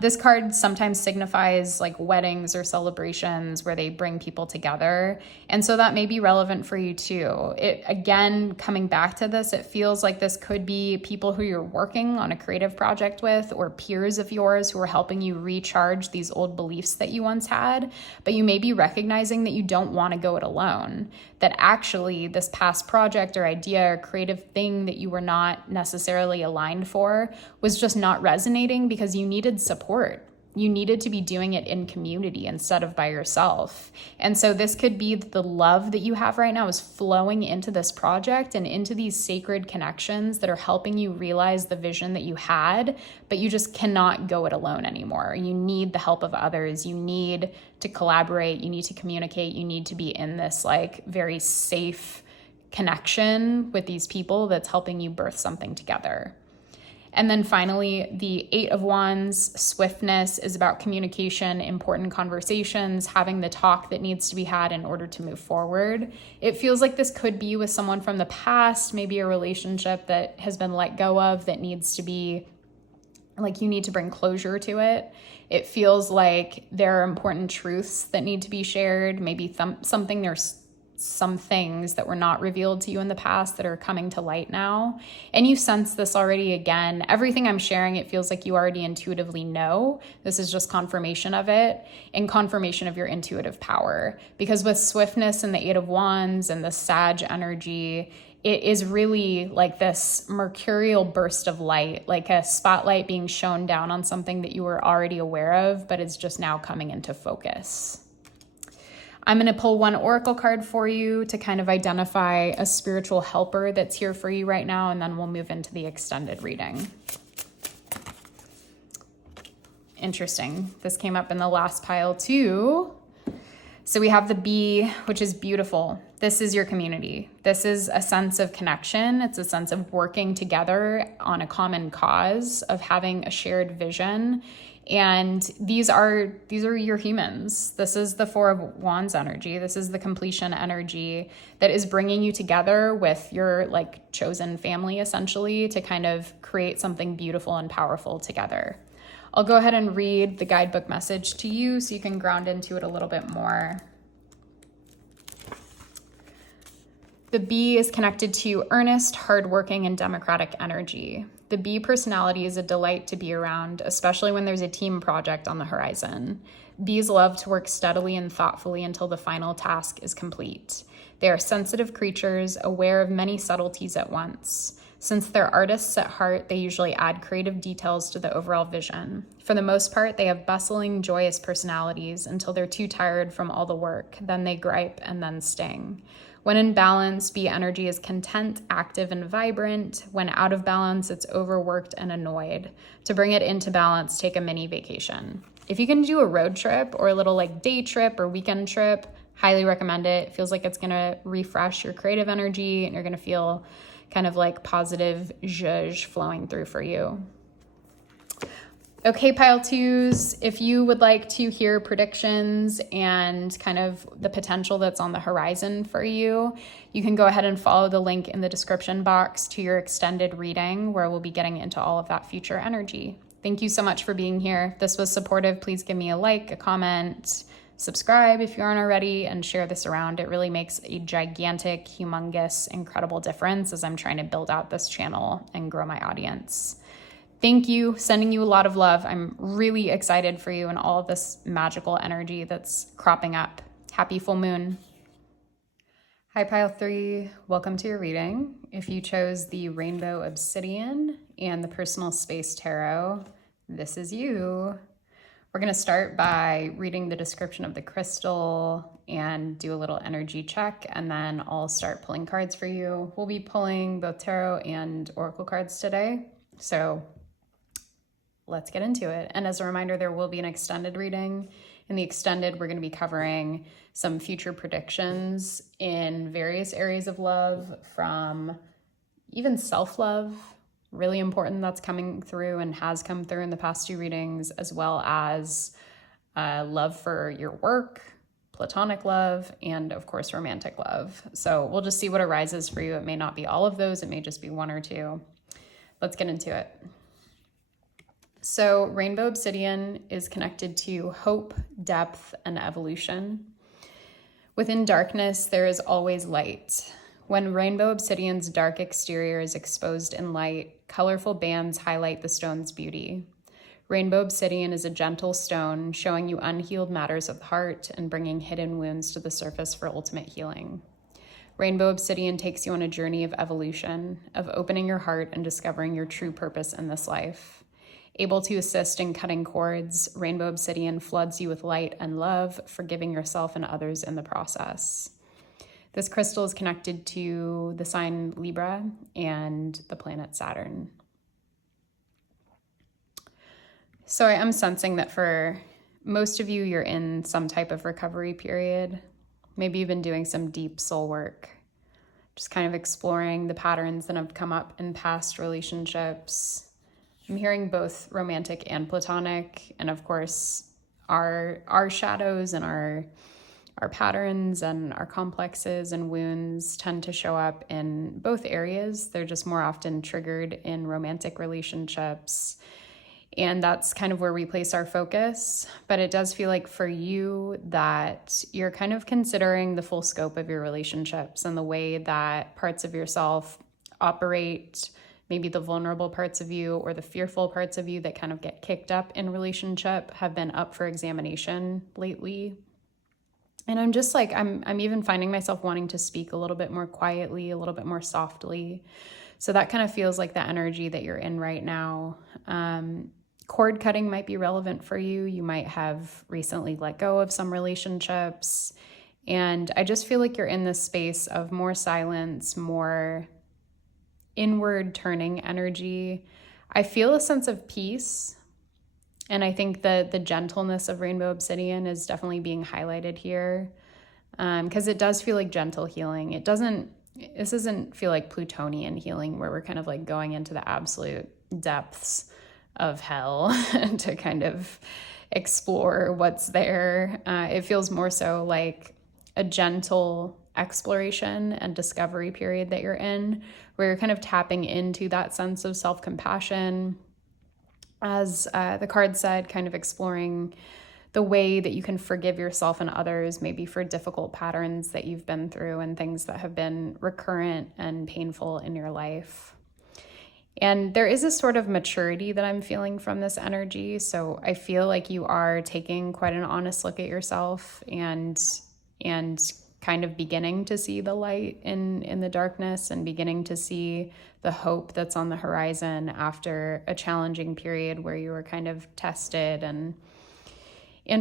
This card sometimes signifies like weddings or celebrations where they bring people together. And so that may be relevant for you too. Again, coming back to this, it feels like this could be people who you're working on a creative project with, or peers of yours who are helping you recharge these old beliefs that you once had. But you may be recognizing that you don't want to go it alone, that actually this past project or idea or creative thing that you were not necessarily aligned for was just not resonating because you needed support. You needed to be doing it in community instead of by yourself. And so this could be the love that you have right now is flowing into this project and into these sacred connections that are helping you realize the vision that you had, but you just cannot go it alone anymore. You need the help of others. You need to collaborate. You need to communicate. You need to be in this like very safe connection with these people that's helping you birth something together. And then finally, the Eight of Wands, swiftness, is about communication, important conversations, having the talk that needs to be had in order to move forward. It feels like this could be with someone from the past, maybe a relationship that has been let go of that needs to be, like you need to bring closure to it. It feels like there are important truths that need to be shared, maybe there's some things that were not revealed to you in the past that are coming to light now. And you sense this already. Again, everything I'm sharing, it feels like you already intuitively know. This is just confirmation of it and confirmation of your intuitive power. Because with swiftness and the Eight of Wands and the Sag energy, it is really like this mercurial burst of light, like a spotlight being shone down on something that you were already aware of, but it's just now coming into focus. I'm going to pull one oracle card for you to kind of identify a spiritual helper that's here for you right now, and then we'll move into the extended reading. Interesting. This came up in the last pile too. So we have the bee, which is beautiful. This is your community. This is a sense of connection. It's a sense of working together on a common cause, of having a shared vision. And these are your humans. This is the Four of Wands energy. This is the completion energy that is bringing you together with your like chosen family, essentially, to kind of create something beautiful and powerful together. I'll go ahead and read the guidebook message to you so you can ground into it a little bit more. The bee is connected to earnest, hardworking, and democratic energy. The bee personality is a delight to be around, especially when there's a team project on the horizon. Bees love to work steadily and thoughtfully until the final task is complete. They are sensitive creatures, aware of many subtleties at once. Since they're artists at heart, they usually add creative details to the overall vision. For the most part, they have bustling, joyous personalities until they're too tired from all the work. Then they gripe and then sting. When in balance, bee energy is content, active, and vibrant. When out of balance, it's overworked and annoyed. To bring it into balance, take a mini vacation. If you can do a road trip or a little like day trip or weekend trip, highly recommend it. It feels like it's gonna refresh your creative energy and you're gonna feel kind of like positive zhuzh flowing through for you. Okay, pile twos, if you would like to hear predictions and kind of the potential that's on the horizon for you, you can go ahead and follow the link in the description box to your extended reading where we'll be getting into all of that future energy. Thank you so much for being here. If this was supportive, please give me a like, a comment, subscribe if you aren't already, and share this around. It really makes a gigantic, humongous, incredible difference as I'm trying to build out this channel and grow my audience. Thank you. Sending you a lot of love. I'm really excited for you and all of this magical energy that's cropping up. Happy full moon. Hi, pile three. Welcome to your reading. If you chose the Rainbow Obsidian and the Personal Space Tarot, this is you. We're going to start by reading the description of the crystal and do a little energy check, and then I'll start pulling cards for you. We'll be pulling both tarot and oracle cards today, so let's get into it. And as a reminder, there will be an extended reading. In the extended, we're going to be covering some future predictions in various areas of love, from even self-love, really important, that's coming through and has come through in the past two readings, as well as love for your work, platonic love, and of course, romantic love. So we'll just see what arises for you. It may not be all of those. It may just be one or two. Let's get into it. So Rainbow Obsidian is connected to hope, depth, and evolution. Within darkness, there is always light. When Rainbow Obsidian's dark exterior is exposed in light, colorful bands highlight the stone's beauty. Rainbow Obsidian is a gentle stone, showing you unhealed matters of the heart and bringing hidden wounds to the surface for ultimate healing. Rainbow Obsidian takes you on a journey of evolution, of opening your heart and discovering your true purpose in this life. Able to assist in cutting cords, Rainbow Obsidian floods you with light and love, forgiving yourself and others in the process. This crystal is connected to the sign Libra and the planet Saturn. So I am sensing that for most of you, you're in some type of recovery period. Maybe you've been doing some deep soul work, just kind of exploring the patterns that have come up in past relationships. I'm hearing both romantic and platonic, and of course, our shadows and our patterns and our complexes and wounds tend to show up in both areas. They're just more often triggered in romantic relationships, and that's kind of where we place our focus. But it does feel like for you that you're kind of considering the full scope of your relationships and the way that parts of yourself operate, maybe the vulnerable parts of you or the fearful parts of you that kind of get kicked up in relationship have been up for examination lately. And I'm just like, I'm even finding myself wanting to speak a little bit more quietly, a little bit more softly. So that kind of feels like the energy that you're in right now. Cord cutting might be relevant for you. You might have recently let go of some relationships. And I just feel like you're in this space of more silence, more inward turning energy. I feel a sense of peace. And I think that the gentleness of Rainbow Obsidian is definitely being highlighted here, because it does feel like gentle healing. This doesn't feel like Plutonian healing where we're kind of like going into the absolute depths of hell to kind of explore what's there. It feels more so like a gentle exploration and discovery period that you're in, where you're kind of tapping into that sense of self-compassion. As the card said, kind of exploring the way that you can forgive yourself and others, maybe for difficult patterns that you've been through and things that have been recurrent and painful in your life. And there is a sort of maturity that I'm feeling from this energy. So I feel like you are taking quite an honest look at yourself and kind of beginning to see the light in the darkness and beginning to see the hope that's on the horizon after a challenging period where you were kind of tested and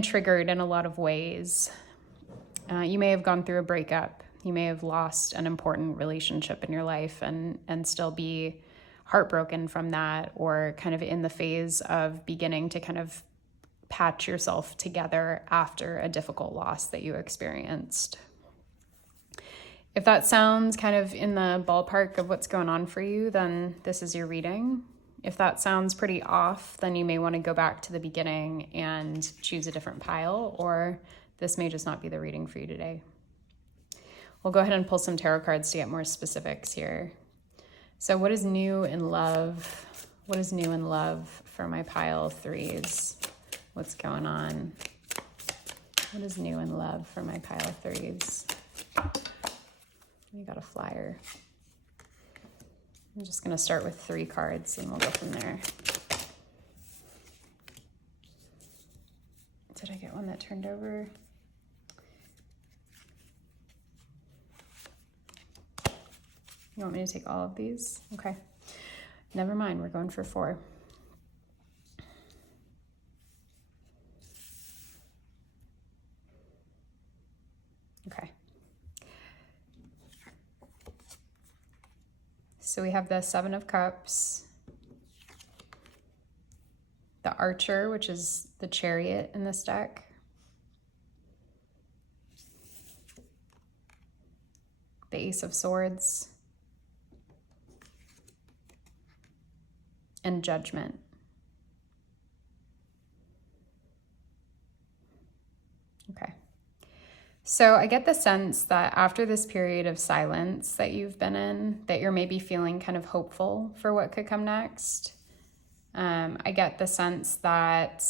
triggered in a lot of ways. You may have gone through a breakup. You may have lost an important relationship in your life and still be heartbroken from that, or kind of in the phase of beginning to kind of patch yourself together after a difficult loss that you experienced. If that sounds kind of in the ballpark of what's going on for you, then this is your reading. If that sounds pretty off, then you may want to go back to the beginning and choose a different pile, or this may just not be the reading for you today. We'll go ahead and pull some tarot cards to get more specifics here. So what is new in love? What is new in love for my pile of threes? What's going on? What is new in love for my pile of threes? We got a flyer. I'm just going to start with 3 cards and we'll go from there. Did I get one that turned over? You want me to take all of these? Okay. Never mind, we're going for 4. Okay. So we have the 7 of Cups, the Archer, which is the Chariot in this deck, the Ace of Swords, and Judgment. Okay. So I get the sense that after this period of silence that you've been in, that you're maybe feeling kind of hopeful for what could come next. I get the sense that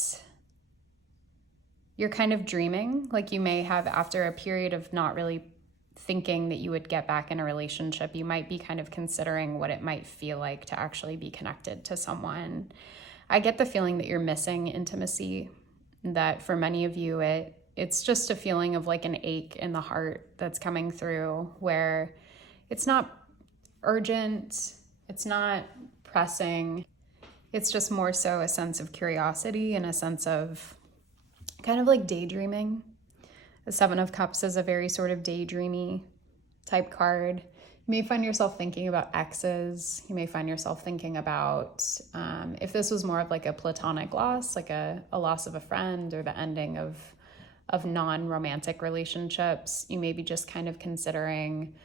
you're kind of dreaming, like you may have after a period of not really thinking that you would get back in a relationship, you might be kind of considering what it might feel like to actually be connected to someone. I get the feeling that you're missing intimacy, that for many of you, it's just a feeling of like an ache in the heart that's coming through where it's not urgent, it's not pressing, it's just more so a sense of curiosity and a sense of kind of like daydreaming. The 7 of Cups is a very sort of daydreamy type card. You may find yourself thinking about exes. You may find yourself thinking about, if this was more of like a platonic loss, like a loss of a friend or the ending of non-romantic relationships, you may be just kind of considering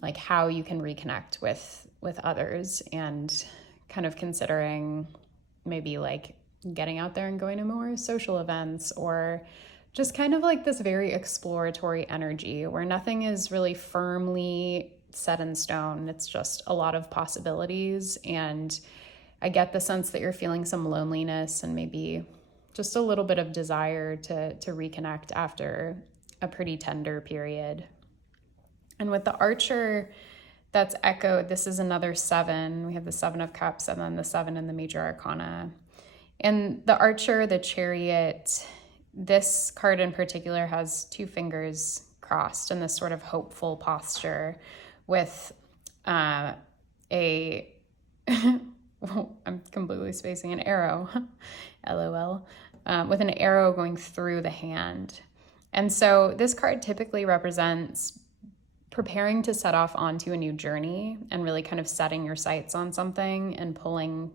like how you can reconnect with others and kind of considering maybe like getting out there and going to more social events, or just kind of like this very exploratory energy where nothing is really firmly set in stone. It's just a lot of possibilities. And I get the sense that you're feeling some loneliness and maybe just a little bit of desire to reconnect after a pretty tender period. And with the Archer that's echoed, this is another 7. We have the 7 of Cups and then the 7 in the Major Arcana. And the Archer, the Chariot, this card in particular has 2 fingers crossed in this sort of hopeful posture with I'm completely spacing, an arrow, LOL, with an arrow going through the hand. And so this card typically represents preparing to set off onto a new journey and really kind of setting your sights on something and pulling,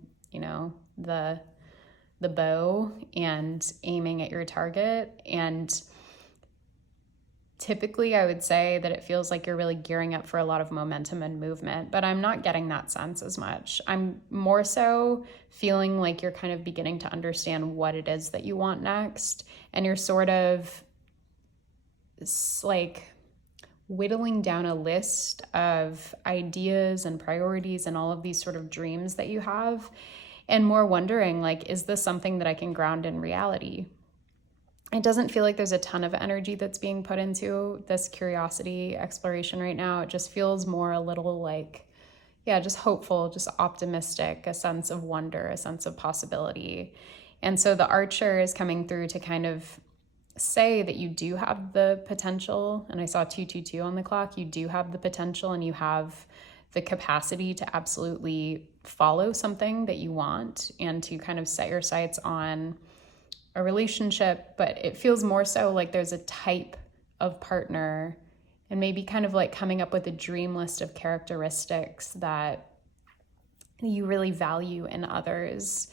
the bow and aiming at your target. And typically I would say that it feels like you're really gearing up for a lot of momentum and movement, but I'm not getting that sense as much. I'm more so feeling like you're kind of beginning to understand what it is that you want next. And you're sort of like whittling down a list of ideas and priorities and all of these sort of dreams that you have, and more wondering, like, is this something that I can ground in reality? it doesn't feel like there's a ton of energy that's being put into this curiosity exploration right now. It just feels more a little like, yeah, just hopeful, just optimistic, a sense of wonder, a sense of possibility. And so the archer is coming through to kind of say that you do have the potential. And I saw 222 on the clock. You do have the potential, and you have the capacity to absolutely follow something that you want and to kind of set your sights on a relationship. But it feels more so like there's a type of partner, and maybe kind of like coming up with a dream list of characteristics that you really value in others,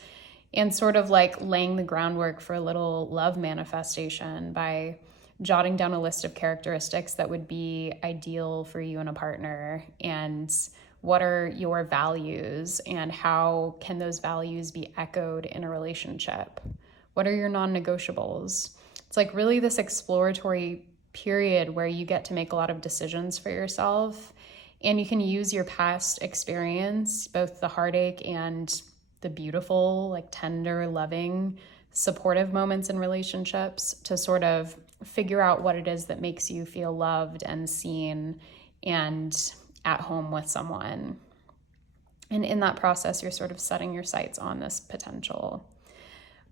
and sort of like laying the groundwork for a little love manifestation by jotting down a list of characteristics that would be ideal for you and a partner, and what are your values and how can those values be echoed in a relationship? What are your non-negotiables? It's like really this exploratory period where you get to make a lot of decisions for yourself, and you can use your past experience, both the heartache and the beautiful, like tender, loving, supportive moments in relationships, to sort of figure out what it is that makes you feel loved and seen and at home with someone. And in that process, you're sort of setting your sights on this potential.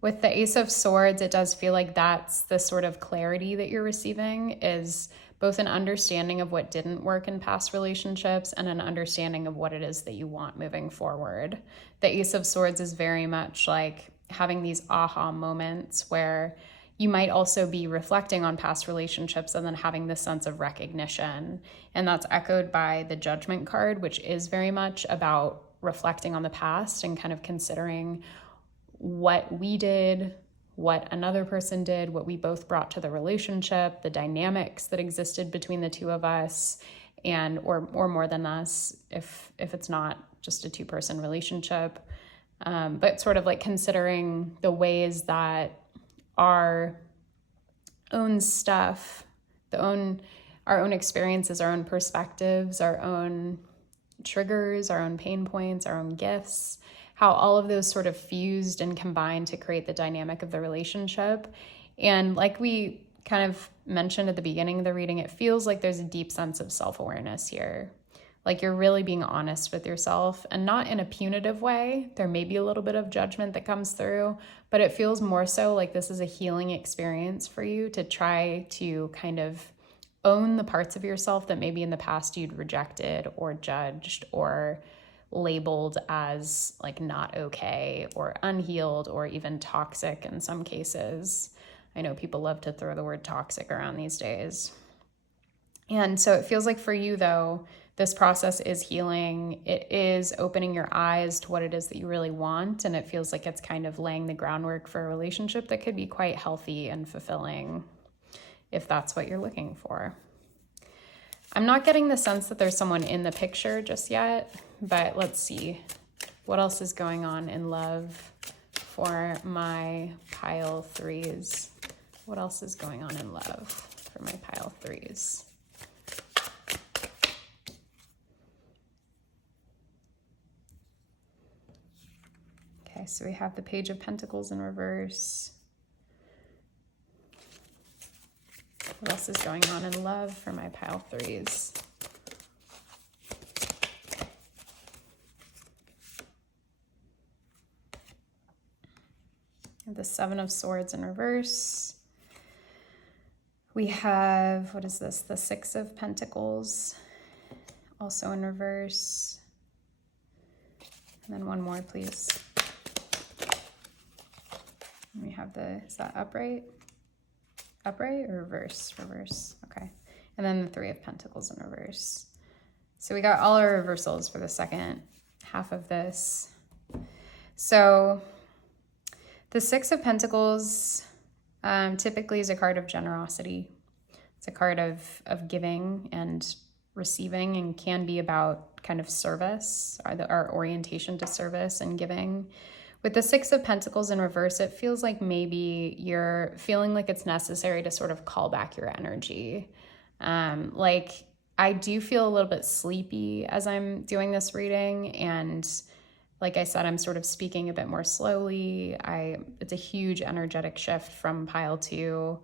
With the Ace of Swords, it does feel like that's the sort of clarity that you're receiving, is both an understanding of what didn't work in past relationships and an understanding of what it is that you want moving forward. The Ace of Swords is very much like having these aha moments where you might also be reflecting on past relationships and then having this sense of recognition. And that's echoed by the Judgment card, which is very much about reflecting on the past and kind of considering what we did, what another person did, what we both brought to the relationship, the dynamics that existed between the two of us, and or more than us, if it's not just a two-person relationship. But sort of like considering the ways that our own stuff, our own experiences, our own perspectives, our own triggers, our own pain points, our own gifts, how all of those sort of fused and combined to create the dynamic of the relationship. And like we kind of mentioned at the beginning of the reading, it feels like there's a deep sense of self-awareness here. Like you're really being honest with yourself, and not in a punitive way. There may be a little bit of judgment that comes through, but it feels more so like this is a healing experience for you to try to kind of own the parts of yourself that maybe in the past you'd rejected or judged or labeled as like not okay or unhealed or even toxic in some cases. I know people love to throw the word toxic around these days. And so it feels like for you, though, this process is healing. It is opening your eyes to what it is that you really want. And it feels like it's kind of laying the groundwork for a relationship that could be quite healthy and fulfilling if that's what you're looking for. I'm not getting the sense that there's someone in the picture just yet, but let's see what else is going on in love for my pile threes. What else is going on in love for my pile threes? Okay, so we have the Page of Pentacles in reverse. What else is going on in love for my pile threes? The Seven of Swords in reverse. We have, what is this? The Six of Pentacles, also in reverse. And then one more, please. And we have is that upright? Upright or reverse? Reverse, okay. And then the Three of Pentacles in reverse. So we got all our reversals for the second half of this. So the Six of Pentacles typically is a card of generosity. It's a card of giving and receiving, and can be about kind of service, our orientation to service and giving. With the Six of Pentacles in reverse, it feels like maybe you're feeling like it's necessary to sort of call back your energy. Like I do feel a little bit sleepy as I'm doing this reading, and Like I said, I'm sort of speaking a bit more slowly. It's a huge energetic shift from pile 2.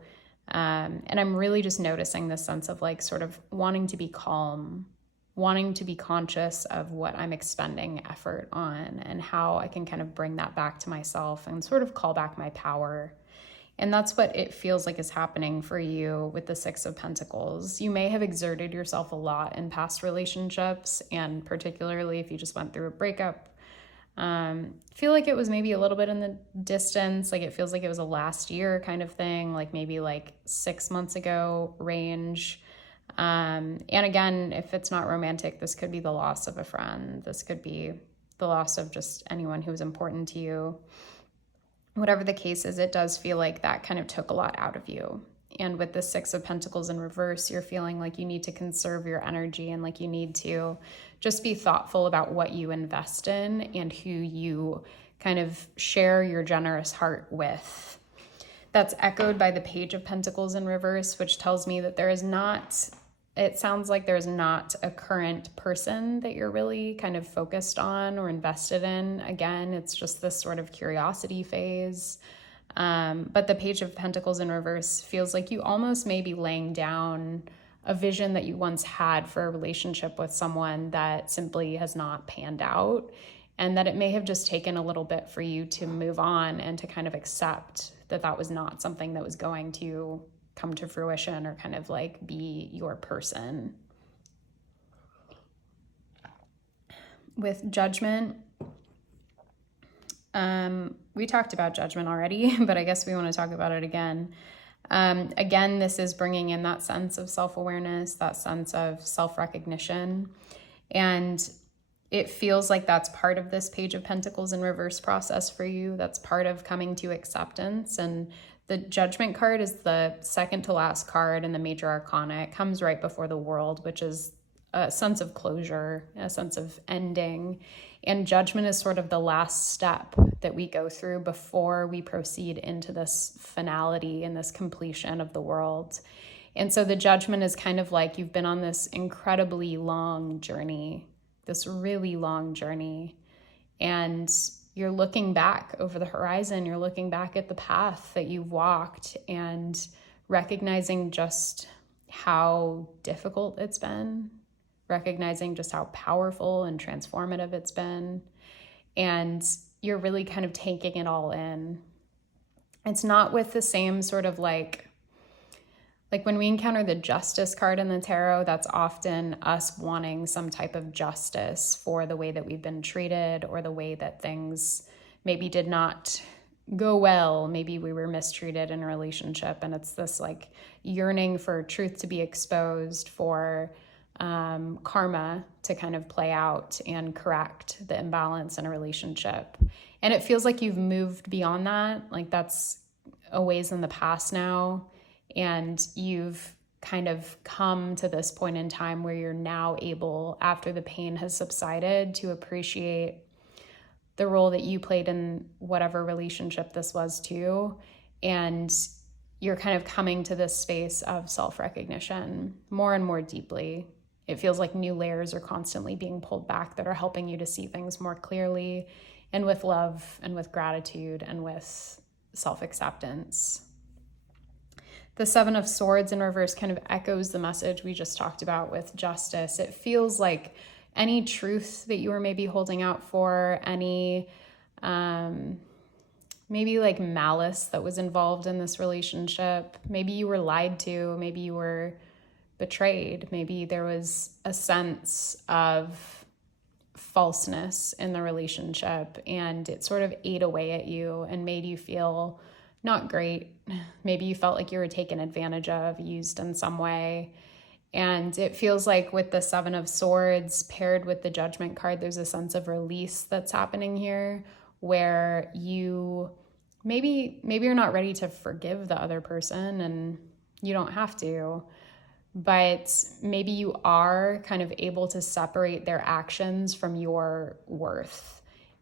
And I'm really just noticing this sense of like sort of wanting to be calm, wanting to be conscious of what I'm expending effort on and how I can kind of bring that back to myself and sort of call back my power. And that's what it feels like is happening for you with the 6 of Pentacles. You may have exerted yourself a lot in past relationships, and particularly if you just went through a breakup. Feel like it was maybe a little bit in the distance, like it feels like it was a last year kind of thing, like maybe like 6 months ago range. And again, if it's not romantic, this could be the loss of a friend. This could be the loss of just anyone who was important to you. Whatever the case is, it does feel like that kind of took a lot out of you. And with the 6 of Pentacles in reverse, you're feeling like you need to conserve your energy and like you need to just be thoughtful about what you invest in and who you kind of share your generous heart with. That's echoed by the Page of Pentacles in reverse, which tells me that it sounds like there's not a current person that you're really kind of focused on or invested in. Again, it's just this sort of curiosity phase. But the Page of Pentacles in reverse feels like you almost may be laying down a vision that you once had for a relationship with someone that simply has not panned out, and that it may have just taken a little bit for you to move on and to kind of accept that that was not something that was going to come to fruition or kind of like be your person. With Judgment, we talked about Judgment already, but I guess we want to talk about it again. Again, this is bringing in that sense of self-awareness, that sense of self-recognition. And it feels like that's part of this Page of Pentacles in reverse process for you. That's part of coming to acceptance. And the Judgment card is the second to last card in the Major Arcana. It comes right before the World, which is a sense of closure, a sense of ending. And Judgment is sort of the last step that we go through before we proceed into this finality and this completion of the world. And so the Judgment is kind of like you've been on this incredibly long journey, this really long journey. And you're looking back over the horizon, you're looking back at the path that you've walked and recognizing just how difficult it's been, recognizing just how powerful and transformative it's been. And you're really kind of taking it all in. It's not with the same sort of like when we encounter the Justice card in the tarot, that's often us wanting some type of justice for the way that we've been treated or the way that things maybe did not go well. Maybe we were mistreated in a relationship, and it's this like yearning for truth to be exposed, for karma to kind of play out and correct the imbalance in a relationship. And it feels like you've moved beyond that. Like that's a ways in the past now. And you've kind of come to this point in time where you're now able, after the pain has subsided, to appreciate the role that you played in whatever relationship this was too. And you're kind of coming to this space of self-recognition more and more deeply. It feels like new layers are constantly being pulled back that are helping you to see things more clearly and with love and with gratitude and with self-acceptance. The 7 of Swords in reverse kind of echoes the message we just talked about with justice. It feels like any truth that you were maybe holding out for, any maybe like malice that was involved in this relationship. Maybe you were lied to, maybe you were betrayed, maybe there was a sense of falseness in the relationship and it sort of ate away at you and made you feel not great. Maybe you felt like you were taken advantage of, used in some way. And it feels like with the 7 of Swords paired with the Judgment card, there's a sense of release that's happening here where you maybe you're not ready to forgive the other person, and you don't have to, but maybe you are kind of able to separate their actions from your worth.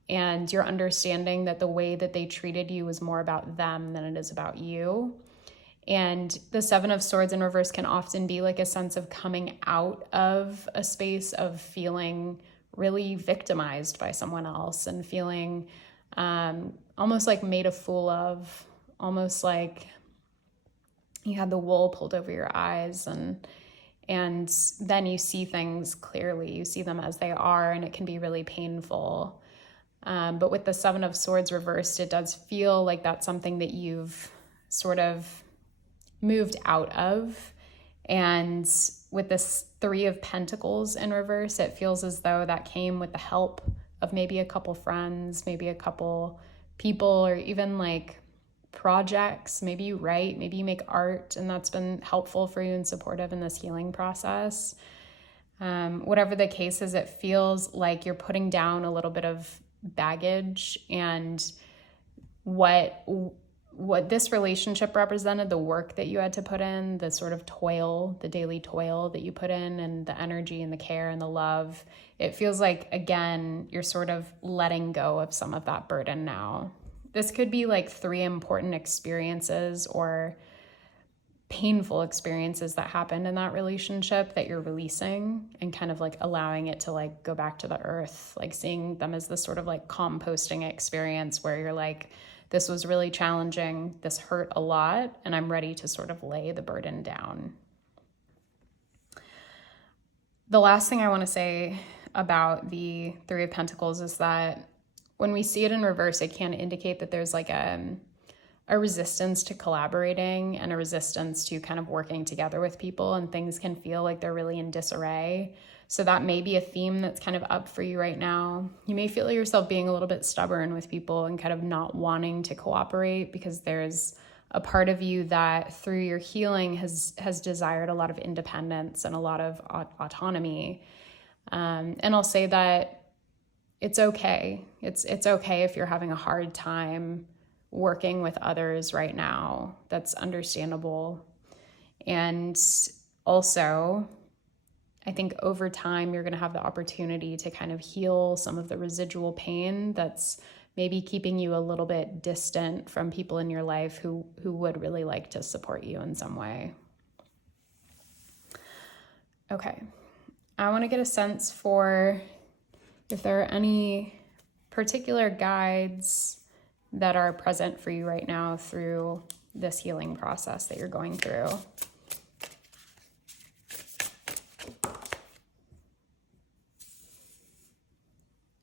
And you're understanding that the way that they treated you was more about them than it is about you. And the 7 of Swords in reverse can often be like a sense of coming out of a space of feeling really victimized by someone else and feeling almost like made a fool of, almost like you had the wool pulled over your eyes, and then you see things clearly. You see them as they are, and it can be really painful. But with the Seven of Swords reversed, it does feel like that's something that you've sort of moved out of. And with this Three of Pentacles in reverse, it feels as though that came with the help of maybe a couple friends, maybe a couple people, or even like projects. Maybe you write, maybe you make art, and that's been helpful for you and supportive in this healing process. Whatever the case is, it feels like you're putting down a little bit of baggage, and what this relationship represented, the work that you had to put in, the sort of toil, the daily toil that you put in, and the energy and the care and the love, it feels like, again, you're sort of letting go of some of that burden now. This could be like 3 important experiences or painful experiences that happened in that relationship that you're releasing and kind of like allowing it to like go back to the earth, like seeing them as this sort of like composting experience where you're like, this was really challenging, this hurt a lot, and I'm ready to sort of lay the burden down. The last thing I want to say about the Three of Pentacles is that when we see it in reverse, it can indicate that there's like a resistance to collaborating and a resistance to kind of working together with people, and things can feel like they're really in disarray. So that may be a theme that's kind of up for you right now. You may feel yourself being a little bit stubborn with people and kind of not wanting to cooperate because there's a part of you that through your healing has desired a lot of independence and a lot of autonomy. And I'll say that it's okay. It's okay if you're having a hard time working with others right now. That's understandable. And also, I think over time, you're going to have the opportunity to kind of heal some of the residual pain that's maybe keeping you a little bit distant from people in your life who would really like to support you in some way. Okay. I want to get a sense for if there are any particular guides that are present for you right now through this healing process that you're going through.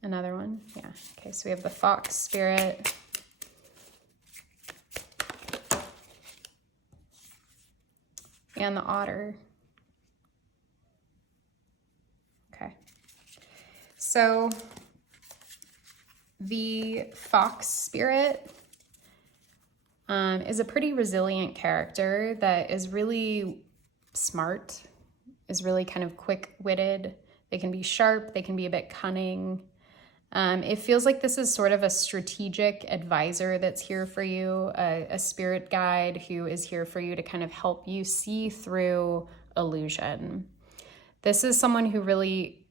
Another one? Yeah. Okay, so we have the Fox Spirit. And the Otter. Okay. So the Fox Spirit is a pretty resilient character that is really smart, is really kind of quick-witted. They can be sharp, they can be a bit cunning. It feels like this is sort of a strategic advisor that's here for you, a spirit guide who is here for you to kind of help you see through illusion. This is someone who really,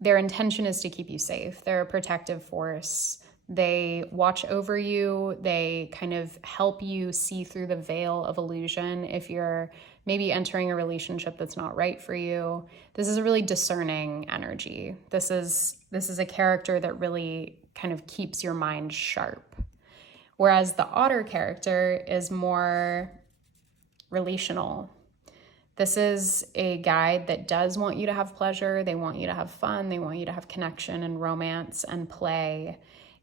their intention is to keep you safe. They're a protective force. They watch over you. They kind of help you see through the veil of illusion if you're maybe entering a relationship that's not right for you. This is a really discerning energy. This is a character that really kind of keeps your mind sharp. Whereas the Otter character is more relational. This is a guide that does want you to have pleasure. They want you to have fun. They want you to have connection and romance and play.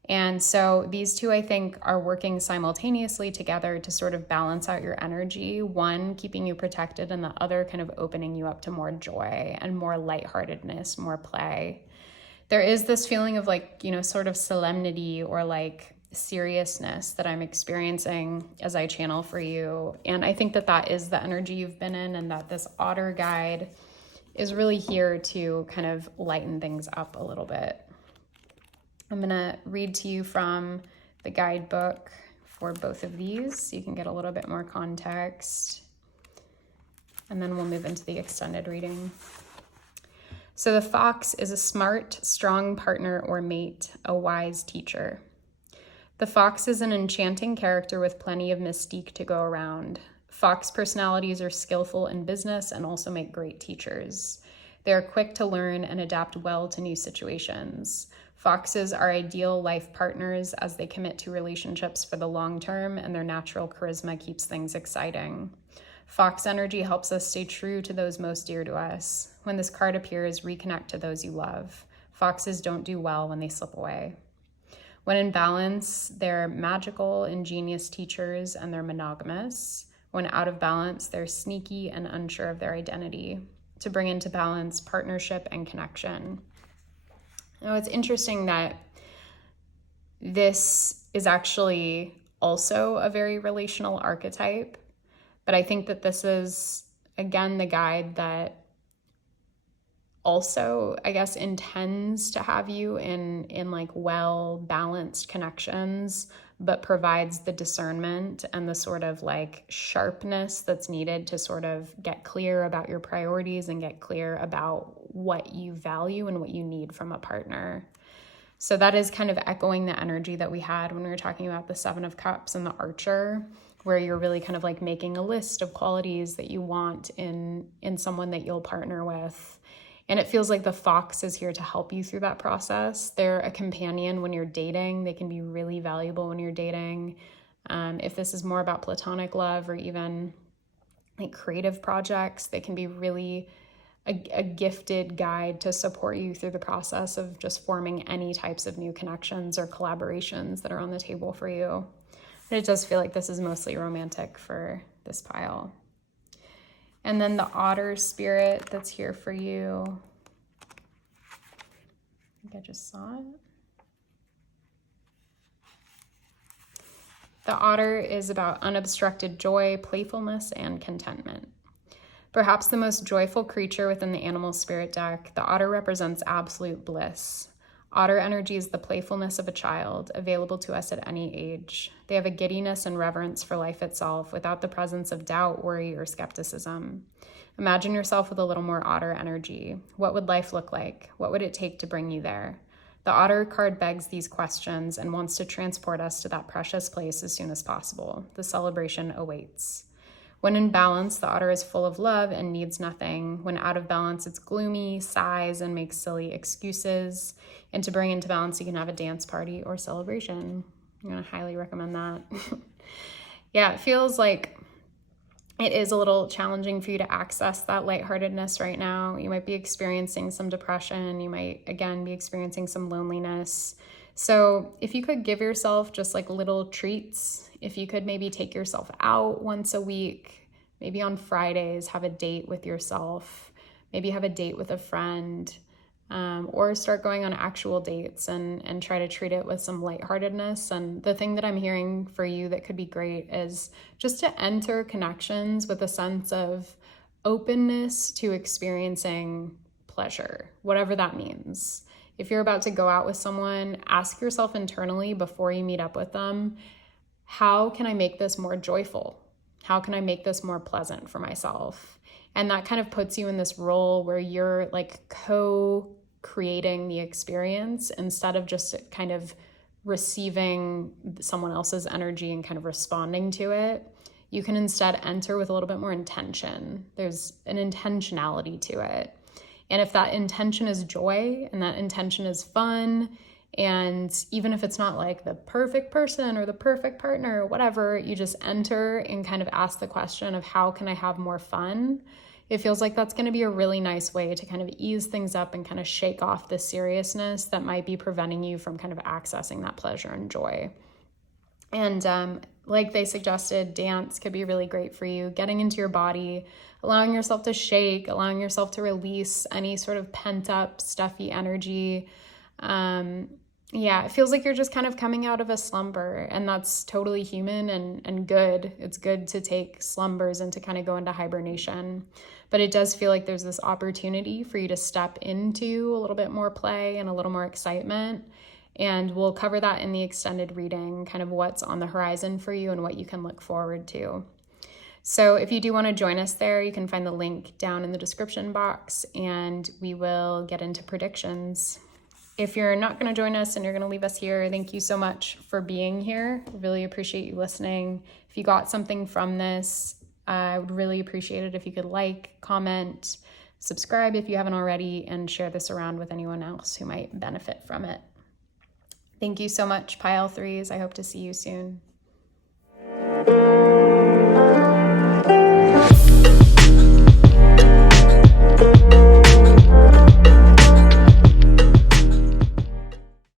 And so these two, I think, are working simultaneously together to sort of balance out your energy. One, keeping you protected, and the other kind of opening you up to more joy and more lightheartedness, more play. There is this feeling of like, sort of solemnity or like seriousness that I'm experiencing as I channel for you. And I think that that is the energy you've been in, and that this Otter guide is really here to kind of lighten things up a little bit. I'm going to read to you from the guidebook for both of these so you can get a little bit more context. And then we'll move into the extended reading. So the Fox is a smart, strong partner or mate, a wise teacher. The Fox is an enchanting character with plenty of mystique to go around. Fox personalities are skillful in business and also make great teachers. They are quick to learn and adapt well to new situations. Foxes are ideal life partners as they commit to relationships for the long term, and their natural charisma keeps things exciting. Fox energy helps us stay true to those most dear to us. When this card appears, reconnect to those you love. Foxes don't do well when they slip away. When in balance, they're magical, ingenious teachers, and they're monogamous. When out of balance, they're sneaky and unsure of their identity. To bring into balance, partnership and connection. Now, it's interesting that this is actually also a very relational archetype, but I think that this is, again, the guide that also, I guess, intends to have you in like well-balanced connections, but provides the discernment and the sort of like sharpness that's needed to sort of get clear about your priorities and get clear about what you value and what you need from a partner. So that is kind of echoing the energy that we had when we were talking about the Seven of Cups and the Archer, where you're really kind of like making a list of qualities that you want in someone that you'll partner with. And it feels like the Fox is here to help you through that process. They're a companion when you're dating. They can be really valuable when you're dating. If this is more about platonic love or even like creative projects, they can be really a gifted guide to support you through the process of just forming any types of new connections or collaborations that are on the table for you. But it does feel like this is mostly romantic for this pile. And then the Otter spirit that's here for you. I think I just saw it. The Otter is about unobstructed joy, playfulness, and contentment. Perhaps the most joyful creature within the animal spirit deck, the Otter represents absolute bliss. Otter energy is the playfulness of a child, available to us at any age. They have a giddiness and reverence for life itself without the presence of doubt, worry, or skepticism. Imagine yourself with a little more Otter energy. What would life look like? What would it take to bring you there? The Otter card begs these questions and wants to transport us to that precious place as soon as possible. The celebration awaits. When in balance, the Otter is full of love and needs nothing. When out of balance, it's gloomy, sighs, and makes silly excuses. And to bring into balance, you can have a dance party or celebration. I'm going to highly recommend that. Yeah, it feels like it is a little challenging for you to access that lightheartedness right now. You might be experiencing some depression. You might, again, be experiencing some loneliness. So if you could give yourself just like little treats, if you could maybe take yourself out once a week, maybe on Fridays, have a date with yourself, maybe have a date with a friend, or start going on actual dates and try to treat it with some lightheartedness. And the thing that I'm hearing for you that could be great is just to enter connections with a sense of openness to experiencing pleasure, whatever that means. If you're about to go out with someone, ask yourself internally before you meet up with them, how can I make this more joyful? How can I make this more pleasant for myself? And that kind of puts you in this role where you're like co-creating the experience instead of just kind of receiving someone else's energy and kind of responding to it. You can instead enter with a little bit more intention. There's an intentionality to it. And if that intention is joy and that intention is fun, and even if it's not like the perfect person or the perfect partner or whatever, you just enter and kind of ask the question of how can I have more fun? It feels like that's going to be a really nice way to kind of ease things up and kind of shake off the seriousness that might be preventing you from kind of accessing that pleasure and joy. And like they suggested, dance could be really great for you, getting into your body, allowing yourself to shake, allowing yourself to release any sort of pent up, stuffy energy. Yeah, it feels like you're just kind of coming out of a slumber, and that's totally human and good. It's good to take slumbers and to kind of go into hibernation. But it does feel like there's this opportunity for you to step into a little bit more play and a little more excitement. And we'll cover that in the extended reading, kind of what's on the horizon for you and what you can look forward to. So if you do want to join us there, you can find the link down in the description box, and we will get into predictions. If you're not going to join us and you're going to leave us here, thank you so much for being here. Really appreciate you listening. If you got something from this, I would really appreciate it if you could like, comment, subscribe if you haven't already, and share this around with anyone else who might benefit from it. Thank you so much, Pile 3s. I hope to see you soon.